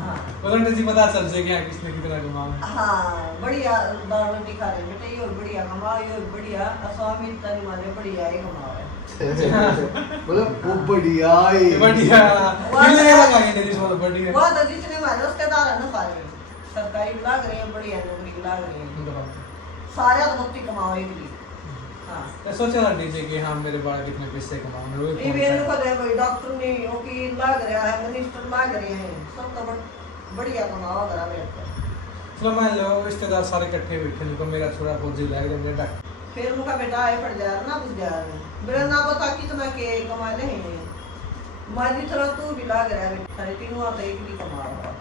हां बोलने जी पता चल जाए कि यहाँ किसने कितना कमाया। हां बढ़िया दाल रोटी खा रहे बेटे ये बढ़िया कमा ये बढ़िया स्वामी तनी मारे बढ़िया है कमा है मतलब वो बढ़िया है। बढ़िया मिलने लगा ये तेरी बहुत बढ़िया। वो तो जितने मारे उसके दाल है ना सारे सरकारी लाग रहे हैं बढ़िया नौकरी लाग रहे हैं सारे तो मुक्ति कमाओ एक भी। हां तो सोचा ना डीजे कि हाँ मेरे बाल कितने पैसे कमाऊंगे वो ये वेनु को दे भाई डॉक्टर ने वकील लाग रहा है मिनिस्टर लाग रहे हैं सब तो बढ़िया कमाओ करा बैठ चलो मान लो रिश्तेदार सारे इकट्ठे बैठे नहीं तो मेरा छोरा फौजी लग रहा मेरा फिर मुका बेटा आए पड़ जा ना बुझ जा मेरा ना बता कितना के कमा ले हैं माजी तरह तू भी लाग रहा है सारे तीनों आता एक भी कमा रहा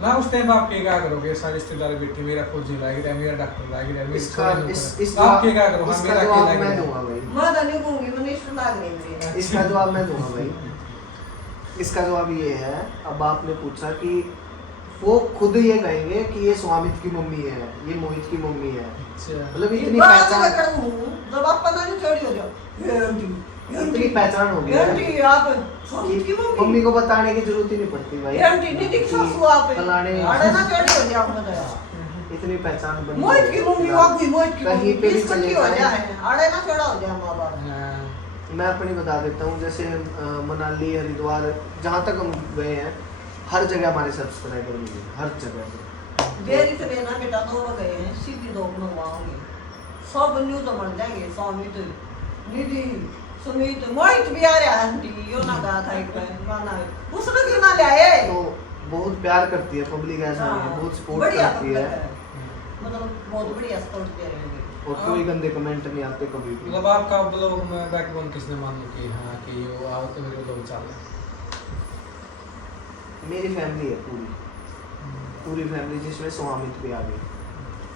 ना उस टाइम आप क्या करोगे सारे रिश्तेदार बैठे मेरा फौजी लग रहा है मेरा डॉक्टर लग रहा है मेरे इसका छोरे इस आप क्या करो हाँ इसका मेरा जवाब क्या मैं लग दूंगा भाई। मैं तो नहीं कहूंगी मिनिस्टर लाग रहे हैं इसका जवाब मैं दूंगा भाई। इसका जवाब ये है, अब आपने पूछा कि वो खुद ये कहेंगे कि ये स्वामित की मम्मी है, ये मोहित की मम्मी है। अच्छा मतलब ये इतनी बात पहचान, मैं करूं जब आप पता नहीं छोड़ी हो जाओ इतनी पहचान हो गई है आंटी आप स्वामी की कि मम्मी मम्मी को बताने की जरूरत ही नहीं पड़ती भाई। ये आंटी नहीं दिख सासू आप फलाने आड़े ना छोड़ी हो जाओ बताया इतनी पहचान बनी मोहित की मम्मी वाकई मोहित की कहीं मम्मी पे भी किस चले हो जाए। जाए आड़े ना छोड़ा हो जाए माँ बाप हाँ। मैं अपनी बता देता हूँ, जैसे मनाली हरिद्वार जहाँ तक हम गए हैं हर जगह हमारे सब्सक्राइबर मिले, हर जगह पे। देरी से लेना बेटा दो गए हैं सीधी दो मंगवाओगे सब न्यू तो मर जाएंगे स्वामी तो दीदी सुमित मोहित भी आ रहा है आंटी यो ना कहा था एक बार माना उसने क्यों ना ले आए तो बहुत प्यार करती है पब्लिक, ऐसा नहीं है, बहुत सपोर्ट बढ़िया करती है मतलब बहुत बढ़िया सपोर्ट दे रहे हैं और कोई गंदे कमेंट नहीं आते कभी भी। मतलब आपका ब्लॉग में बैकबोन किसने मान लो कि हाँ कि वो आओ तो मेरे लोग चल मेरी फैमिली है पूरी फैमिली, जिसमें स्वामित भी आ गई।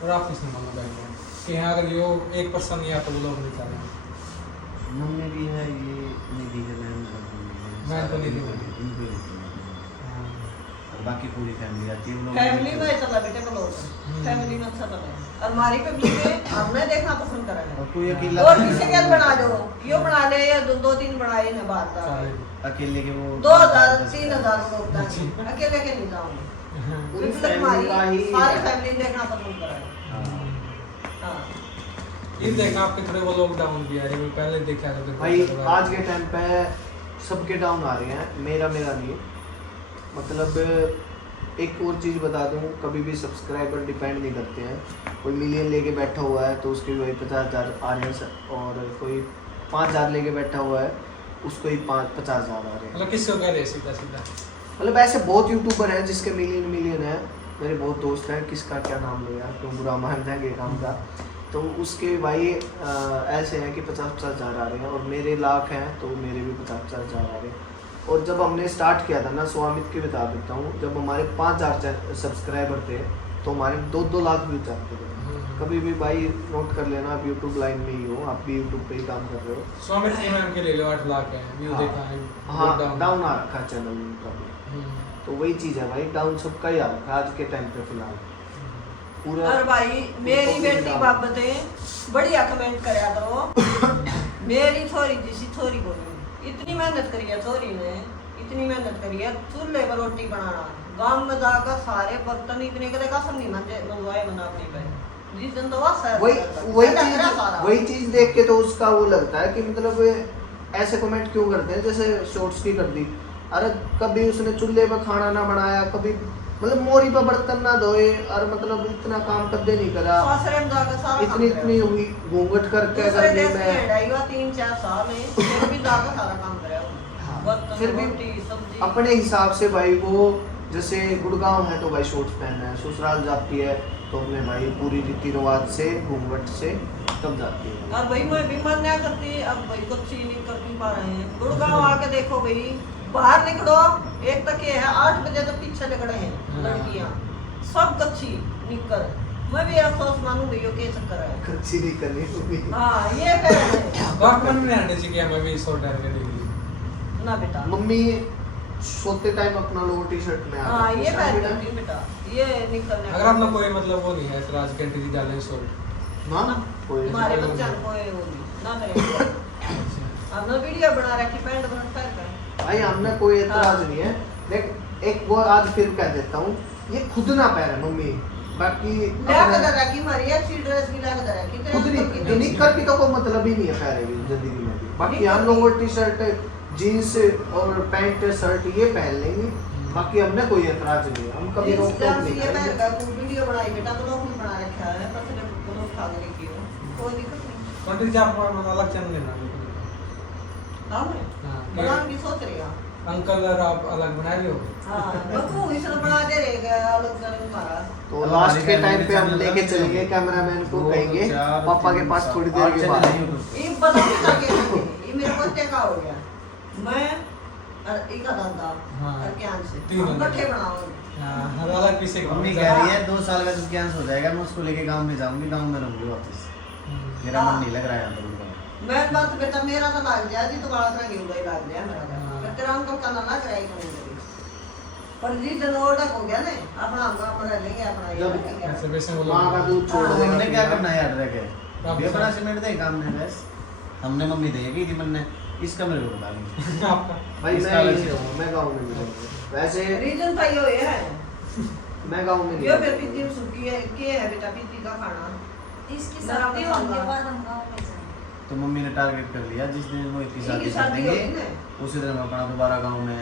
और आप किसने माना बैकग्राउंड कि हाँ अगर यो एक पर्सन नहीं आता वो लोग नहीं कर रहे? मम्मी भी है, ये निधि के बहन मैं तो निधि हूँ। इनको ही होती है। और बाकी पूरी फैमिली आती है, वो लोग फैमिली में चला बेटे ब्लॉग, फैमिली में अच्छा चला है। और हमारी पब्लिक है, हमने देखना पसंद करा है। और कोई अकेला और किसी के बना दो, यो बना ले या दो तीन बनाए ने बात का। अकेले के वो 2000 3000 लोग था, अकेले के नहीं जाऊंगे। पूरी पब्लिक फैमिली का हमारी ही सारी फैमिली देखना पसंद करा है। हाँ। हाँ। ये देखा आपके थोड़े वो लॉकडाउन भी आ रहे हैं, पहले देखा था भाई आज के टाइम पे सबके डाउन आ रहे हैं, मेरा नहीं। मतलब एक और चीज़ बता दूं, कभी भी सब्सक्राइबर डिपेंड नहीं करते हैं। कोई मिलियन लेके बैठा हुआ है तो उसके वही 50,000 आ रहे हैं, और कोई 5,000 लेके बैठा हुआ है उसको ही 50,000 आ रहे हैं। मतलब किसको कह रहे सीधा सीधा? मतलब ऐसे बहुत यूट्यूबर हैं जिसके मिलियन है। मेरे बहुत दोस्त हैं, किसका क्या नाम लो यार, क्यों बुरा मान जाएंगे काम का। तो उसके भाई ऐसे हैं कि 50,000 आ रहे हैं, और मेरे लाख हैं तो मेरे भी 50,000 आ रहे हैं। और जब हमने स्टार्ट किया था ना, स्वामित की बता देता हूँ, जब हमारे 5,000 सब्सक्राइबर थे तो हमारे 2-2 लाख व्यूज आते थे। कभी भी भाई नोट कर लेना, आप यूट्यूब लाइन में ही हो, आप भी यूट्यूब पे ही काम कर रहे हो। स्वामित जी मैम के ले लो 8 लाख है व्यू देखा है। हाँ डाउन आ रखा चैनल उनका भी। तो वही चीज़ है भाई, डाउन सबका ही आ रखा आज के टाइम पे फिलहाल पूरा। और भाई मेरी बेटी बाबतें बढ़िया कमेंट करया करो। मेरी छोरी जिसी छोरी बोली इतनी मेहनत करी है, छोरी ने इतनी मेहनत करी है, चूल्हे पर रोटी बनाना, गांव में जाकर सारे बर्तन इतने करे कसम नहीं मंगवाए बना अपनी बहन जिस दिन तो वही चीज देख के तो उसका वो लगता है कि मतलब ऐसे कमेंट क्यों करते हैं, जैसे शॉर्ट्स की कर दी। अरे कभी उसने चूल्हे पर खाना ना बनाया, कभी मतलब मोरी पर बर्तन ना धोए, और मतलब इतना काम कभी नहीं करा, इतनी हुई घूंघट करके करने में 3-4 साल है, फिर भी जाकर सारा काम करा। फिर भी अपने हिसाब से भाई वो, जैसे गुड़गांव है तो भाई शॉर्ट्स पहनना है, ससुराल जाती है तो अपने भाई पूरी रीति रिवाज से घूंघट से तब जाती है। और भाई मैं भी मन नहीं करती, अब भाई कुछ ही नहीं कर नहीं पा रहे हैं। गुड़गांव आके देखो भाई, बाहर निकलो, एक तक ये है 8 बजे तो पीछे लगे हैं लड़कियां, सब कच्ची निकल। मैं भी अफसोस मानू भैया के चक्कर है, कच्ची नहीं करनी होगी। हाँ ये कह रहे हैं डॉक्यूमेंट में आने चाहिए मैं भी शॉर्ट हेयर के लिए ना बेटा। मम्मी सोते टाइम अपना लोगो टी शर्ट में हाँ ये पहन करती हूँ बेटा, ये निकलने अगर आपने कोई मतलब वो नहीं है फिर आज घंटे की डालें शॉर्ट ना ना कोई हमारे बच्चा को वो नहीं ना करेंगे। हमने वीडियो बना रखी पैंट बन कर भाई, हमने कोई एतराज नहीं है, लेकिन एक वो आज फिर कह देता हूँ, ये खुद ना पहने मम्मी, बाकी लग रखी हमारी अच्छी ड्रेस भी लग रखी खुद नहीं निकर की तो कोई मतलब ही नहीं है पहनेगी जिंदगी में भी। बाकी हम लोग वो टी शर्ट जीन्स और पैंट शर्ट ये पहन लेंगे, बाकी हमने कोई एतराज नहीं है, हम कभी रोक टोक नहीं ये करेंगे। पहन कर वीडियो बनाई बेटा, तो लोग बना रखा है, पर सिर्फ लोग खा के की हो कोई दिक्कत नहीं। कंट्री जा पर अलग चैनल लेना है। हां हां बनाने की सोच रही है। अंकल और आप अलग बना लियो। हां बकू इसने बना दे रहेगा अलग कर हमारा। तो लास्ट के टाइम पे हम लेके चलेंगे कैमरामैन को, कहेंगे पापा के पास थोड़ी देर के बाद। ये बताओ क्या कहते ये मेरे बच्चे का हो गया, मैं और एक दादा और ज्ञान से हम इकट्ठे बनाओगे। हां अलग पीछे मम्मी कह रही है 2 साल का जब कैंसर हो जाएगा मैं उसको लेके गांव में जाऊंगी, गांव में रहूंगी वापस, मेरा मन नहीं लग रहा है यहाँ पर। मैं बात बेटा मेरा तो लग गया जी, तो बात करेंगे उधर लग गया मेरा तो तेरा अंकल का ना कराई करेंगे, पर जी जनोड़ा हो गया ने अपना अपना लेंगे अपना ये ऐसे वैसे वो माँ का लोग दूध छोड़ देगा। हमने क्या करना है यार रह के आप ये अपना सीमेंट दे काम में बस, हमने मम्मी देगी थी मैंने इसका मेरे को बता दी आपका भाई इसका मैं अलग यही से रहूँ, मैं गाँव में भी रहूँगा। वैसे रीजन तो ये है, मैं गाँव में नहीं यो फिर रहूँगा। पिज्जी में सुकी है के है बेटा पिज्जी का खाना इसकी शादी होने के बाद हम गाँव में जाएंगे। तो मम्मी ने टारगेट कर लिया जिस दिन वो इतनी शादी इनकी कर शादी देंगे होगी ना। उसी दिन हम अपना दोबारा गांव में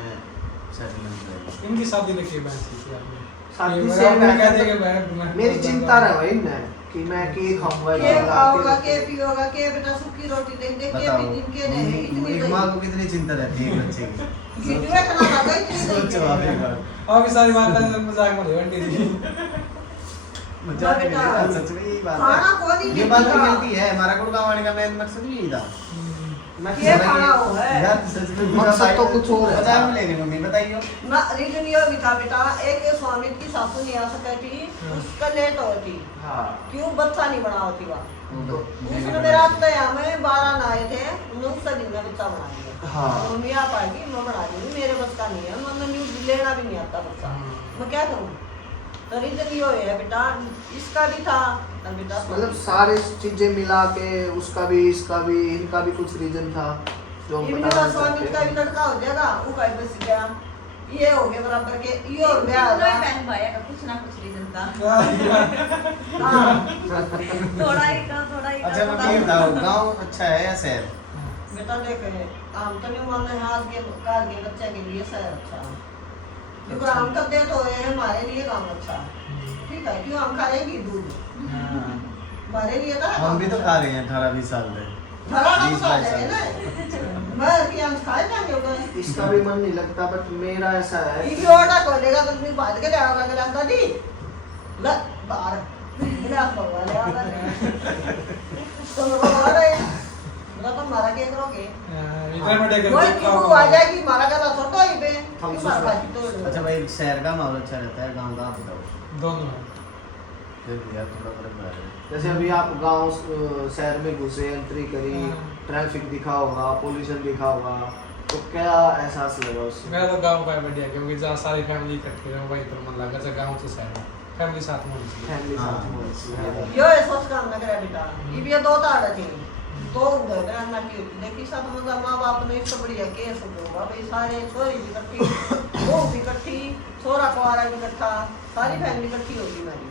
सेटलमेंट करेंगे। इनकी शादी में की बहन थी आपने शादी ये से आपने मैं कह दिया कि बहन मेरी चिंता रहे भाई ना कि मैं की खाऊंगा के खाओगा के पियोगा के बेटा सूखी रोटी दे दे के बताओ भी दिन के नहीं इतनी एक माँ को कितनी चिंता रहती है एक बच्चे की। गिटवे खाना लगा इतनी सोचो आप एक बार आपकी सारी बात का मजाक में बंटी जी मजाक नहीं बेटा, है, सच में यही बात खाना है। कौन ही ये बात तो मिलता। मिलती है, हमारा गुड़गांव आने का मेन मकसद भी यही था मैं ये खाना हो है यार सच में मकसद तो कुछ और है। पता है लेनी मम्मी बताइयो। ना रीजन ये भी था बेटा, एक स्वामी की सासू नहीं आ सके थी, उसका लेट होती हाँ क्यों बच्चा नहीं बना होती वहाँ। तो उसने मेरा हमें 12 ना आए थे, उन्होंने उसका दिन में बच्चा बना दिया। हाँ। मम्मी आप आएगी मैं बना दूंगी, मेरे बस का नहीं है, मैं न्यूज लेना भी नहीं आता बच्चा, मैं क्या करूँ। तो रीजन ये है बेटा, इसका भी था और बेटा मतलब सारे चीजें मिला के उसका भी इसका भी इनका भी कुछ रीजन था जो हम इवन बताना स्वामी चाहते का भी हैं। लड़का हो जाएगा, वो का बस गया, ये हो गया बराबर के, ये और ब्याह हो दोनों ही गया। बहन भाई का कुछ ना कुछ रीजन था। हाँ थोड़ा ही का थोड़ा ही अच्छा मम्मी ये बताओ गांव अच्छा है या शहर? बेटा देखे हम तो नहीं मान रहे आज के काल के बच्चे के लिए शहर अच्छा है, क्योंकि हम कर दे तो ये हमारे लिए काम अच्छा है, ठीक है, क्यों हम खा रहे हैं दूध, हमारे लिए ना हम भी तो खा रहे हैं 18-20 साल से। भला हम 20-22 खा रहे साल हैं ना, मैं कि हम खाए जाएंगे उधर इसका भी मन नहीं लगता बट मेरा ऐसा है ये भी ऑर्डर खोलेगा तो अपनी बात के जाओगा कि लगता दी ल बाहर गिलास भरवा ले आकर तो भरवा रहे मतलब तो मारा के करोगे इधर में देख वो की वो आ जाएगी मारा गला छोटा ही बे हम मार बाजी तो अच्छा भाई शहर का माहौल अच्छा रहता है गांव का आप बताओ। दोनों है। फिर भी यार थोड़ा फर्क पड़ा है। जैसे अभी आप गांव शहर में घुसे एंट्री करी ट्रैफिक दिखा होगा पोल्यूशन दिखा होगा तो क्या एहसास लगा उससे? मेरा तो गांव का है बढ़िया, क्योंकि जहाँ सारी फैमिली इकट्ठी रहे वहीं पर मन लगा, जैसे गांव से शहर फैमिली साथ में होनी चाहिए। फैमिली साथ में हाँ। होनी चाहिए। यो है सोच काम ना करे बेटा, ये भी दो ताड़ थी तो उधर ना की देखी साथ मतलब माँ बाप ने इससे बढ़िया केस होगा भाई, सारे छोरी भी इकट्ठी वो भी इकट्ठी छोरा कुआरा भी इकट्ठा, सारी फैमिली इकट्ठी होगी मेरी,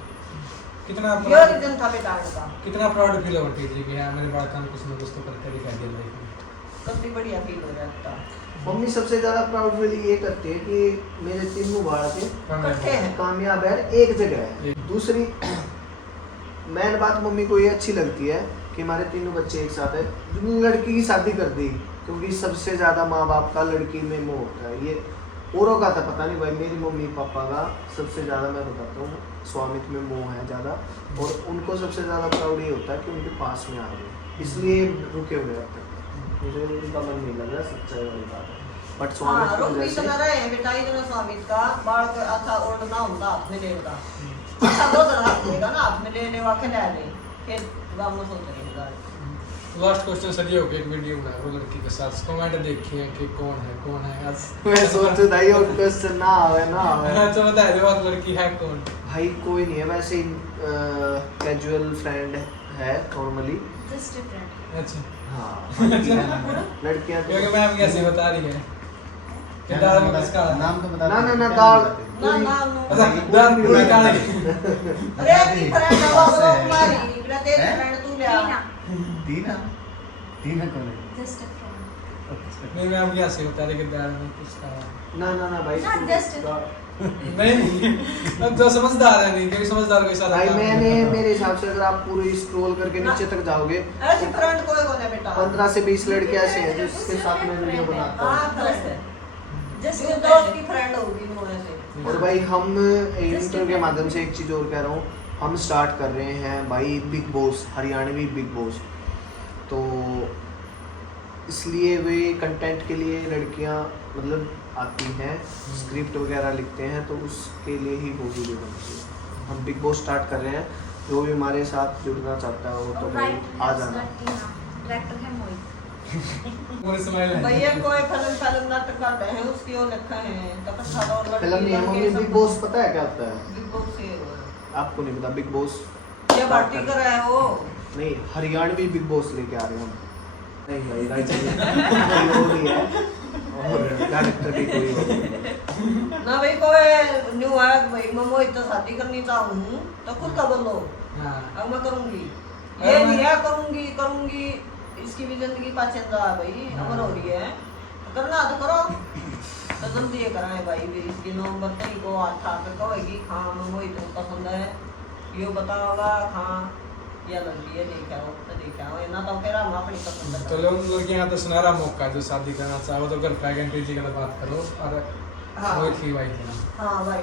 कितना यो रीजन था बेटा का, कितना प्राउड फील होती है कि हाँ मेरे बड़ा काम कुछ ना कुछ तो करके दिखाई दे लाइफ में। सबसे बढ़िया फील हो जाता मम्मी सबसे ज्यादा प्राउड फील ये करती है कि मेरे तीनों बालक इकट्ठे हैं। कामयाब है एक जगह है। दूसरी मेन बात मम्मी को ये अच्छी लगती है कि हमारे तीनों बच्चे एक साथ है। लड़की की शादी कर दी क्योंकि सबसे ज्यादा माँ बाप का लड़की में मोह होता है। ये औरों का था पता नहीं भाई, मेरी मम्मी पापा का सबसे ज्यादा मैं बताता हूँ स्वामित्व में मोह है ज्यादा, और उनको सबसे ज्यादा प्राउड ये होता है कि उनके पास में आ गए, इसलिए रुके हुए अब तक। मुझे उनका मन नहीं लग रहा, सच्चाई वाली बात है। बट हाँ स्वामित्व रुक की भी वजह तो से रहे हैं बेटा, इतना स्वामित्व का बाढ़ को अच्छा ओढ़ना होता हाथ में लेगा, अच्छा दो तरह हाथ लेगा ना, हाथ में ले वाके ले ले फिर गाँव में सोच रहेगा। लास्ट क्वेश्चन सर ये हो गया, एक वीडियो बना वो लड़की के साथ कमेंट देखिए कि कौन है आज। मैं सोचू था ये क्वेश्चन ना आवे ना आवे। अच्छा बता दे बात, लड़की है कौन? भाई कोई नहीं है, वैसे ही कैजुअल फ्रेंड है नॉर्मली। Just different. अच्छा हाँ लड़कियां तो क्योंकि मैम कैसे बता रही है कि दाल में किसका नाम तो बता ना, ना, ना, क्या दाल। बताते? ना ना ना अच्छा दाल पूरी काले अरे की फ्रेंड है वो तुम्हारी, बेटा तेरी हैं? फ्रेंड तू ले आ। टीना टीना कौन है? Just different. नहीं मैम कैसे बता रही कि दाल में किसका ना ना ना भाई ना, just- नहीं अब तो समझदार है, नहीं कोई समझदार कोई सारा भाई काम मैंने नहीं करता। मेरे हिसाब से अगर आप पूरी स्क्रॉल करके नीचे तक जाओगे ऐसी फ्रेंड कोई कौन है बेटा? 15 से 20 लड़के ऐसे हैं जिसके साथ मैं वीडियो बनाता हूँ। हाँ फ्रेंड है, जस्ट जो दोस्त की फ्रेंड होगी नो ऐसे। और भाई हम इंटरव्यू के माध्यम से एक चीज़ और कह रहा हूँ, हम स्टार्ट कर रहे हैं भाई big boss, Haryanvi big boss. तो इसलिए वे कंटेंट के लिए लड़कियां मतलब आती हैं, स्क्रिप्ट वगैरह लिखते हैं, तो उसके लिए ही वो वीडियो बनती है। हम बिग बॉस स्टार्ट कर रहे हैं, जो भी हमारे साथ जुड़ना चाहता है वो तो भाई आ जाना। डायरेक्टर है मोहित। पूरी स्माइल है भैया कोई फिल्म नाटक कर रहे हैं, उसकी वो लिखा है तब सारा और लड़की फिल्म नहीं है मम्मी, बिग बॉस पता है क्या होता है? बिग बॉस से आपको नहीं पता बिग बॉस? ये भर्ती कर रहे हो। नहीं, हरियाणवी बिग बॉस लेके आ रहे हैं हम। नहीं भाई राइट वो नहीं है, और डायरेक्टर भी कोई और नहीं है। ना भाई कोई न्यू है भाई, मैं मोहित तो शादी करनी चाहूँ तो खुद का बोलो, हां अब मैं करूँगी, अरे ये मैं- नहीं है करूँगी, इसकी भी जिंदगी पाचन रहा भाई, अमर हो रही है, तो करना तो करो, तो जल्दी ये कराएं भाई भी। इसकी नवंबर तक को हाथ खा के कहेगी हाँ मैं मोहित को पसंद है, ये बताओगा हाँ या लड़की है देखा हो तो देखा हो, ना तो फिर हम अपनी पसंद तो लोग लड़कियां तो सुनहरा मौका है, जो शादी करना चाहो तो घर पे एंट्री का बात करो और हाँ। वो थी भाई थी ना। हाँ भाई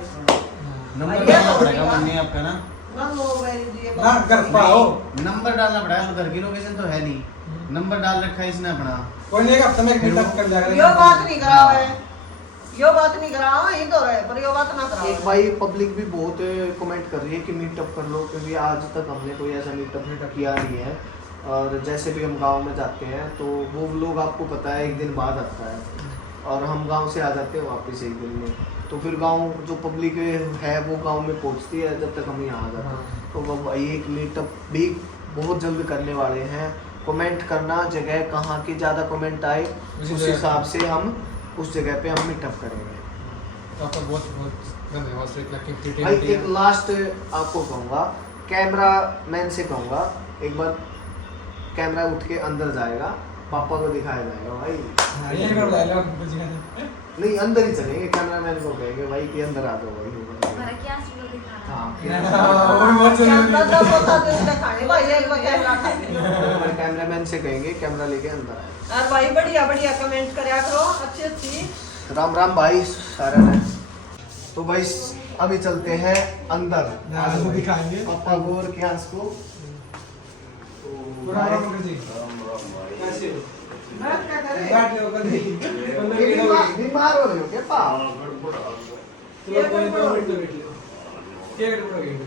नंबर भैया डालना तो पड़ेगा भैया। मम्मी आपका ना। ना लो भाई ये ना घर पाओ नंबर डालना पड़ेगा, तो घर की लोकेशन तो है नहीं। नंबर डाल रखा है इसने अपना। कोई नहीं, एक हफ्ते में एक मीटअप कर लिया करेंगे। यो बात नहीं करावे, यो बात नहीं करावा, ही तो रहे पर यो बात ना करावे। एक भाई पब्लिक भी बहुत कमेंट कर रही है कि मीटअप कर लो, क्योंकि आज तक हमने कोई ऐसा मीटअप किया नहीं है। और जैसे भी हम गांव में जाते हैं तो वो लोग आपको पता है एक दिन बाद आता है, और हम गांव से आ जाते हैं वापस एक दिन में। तो फिर गांव जो पब्लिक है वो गांव में पहुंचती है जब तक हम यहाँ आ जाते हैं। तो वो भाई एक मीटअप भी बहुत जल्द करने वाले हैं। कमेंट करना, जगह कहाँ की ज़्यादा कमेंट आए उस हिसाब से हम उस जगह पे हम मीटअप करेंगे। तो आपका बहुत बहुत धन्यवाद सर, इतना कीमती भाई टाइम एक दिया। लास्ट आपको कहूँगा, कैमरा मैन से कहूँगा, एक बार कैमरा उठ के अंदर जाएगा, पापा को दिखाया जाएगा भाई। हाँ, ये कर डायलॉग कुछ नहीं। नहीं, अंदर ही चलेंगे, कैमरा मैन को कहेंगे भाई कि अंदर आ जाओ भाई। हमारा क्या सुनो दिखाना। हाँ, वो भी बहुत जरूरी कैमरा है। जब होता तो दिखाने भाई, एक बार कैमरा उठा के। कैमरा मैन से कहेंगे कैमरा लेके अंदर आए। और भाई बढ़िया बढ़िया कमेंट करया करो, अच्छी अच्छी। राम राम भाई सारा ने। तो भाई अभी चलते हैं अंदर, यहाँ से दिखाएंगे। पापा को और कियांश को। राम राम अंकल जी। कैसे हो? बैठे हो कभी? बीमार हो रहे हो क्या पाप? चलो कोई 2 मिनट तो बैठ लो। क्या कर रहे हो?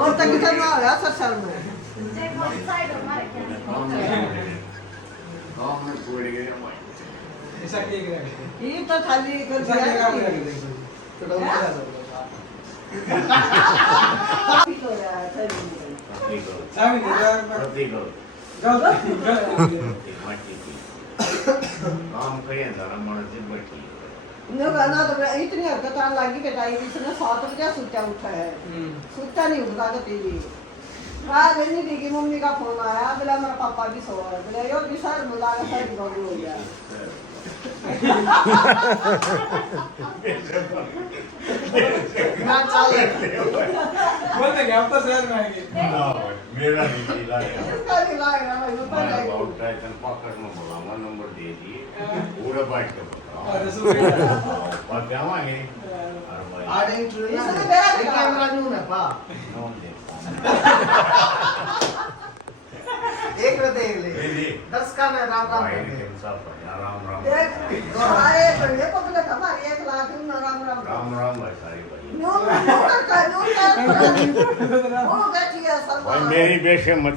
और तक कितना हो गया सर में? देखो साइड हमारे क्या। ऐसा क्या कर रहे हो? ये तो खाली कर ऐसा क्या दिया। काम कर रहे हो? तो डाउन करा दो। काफी तो रहा है, सही नहीं। सामने यार गलती गलती काम करें जरा मर्जी बैठी नो गाना तो इतनी हरकत आने लगी बेटाई, इसने 7 बजे सोचा उठा है, सोचा नहीं उठा के टीवी रात नहीं दी कि मम्मी का फोन आया, बोला मेरा पापा भी सो है, बोला यो विशाल बुला के साइड बाबू हो गया। ना चल बोलते क्या अब तो शहर में आएंगे। मेरा नहीं मिला है इसका नहीं लाएगा भाई, वो मैं पहले बहुत टाइटन पकड़ में बोलाऊंगा नंबर दे दिए पूरा बाइट का अरे बताओ सुन पर जावांगे और भाई आड़े इंटरव्यू इसने ना मेरा ये कैमरा न्यू है पा नॉन देखता एक बार देख ले ले 10 का मैं राम राम भाई करते ने सब राम राम एक हमारे बड़े पगले हमारे 1 लाख में राम राम राम राम भाई सारी भाई नो का वो बैठी है भाई सलमान। मेरी बेशे मत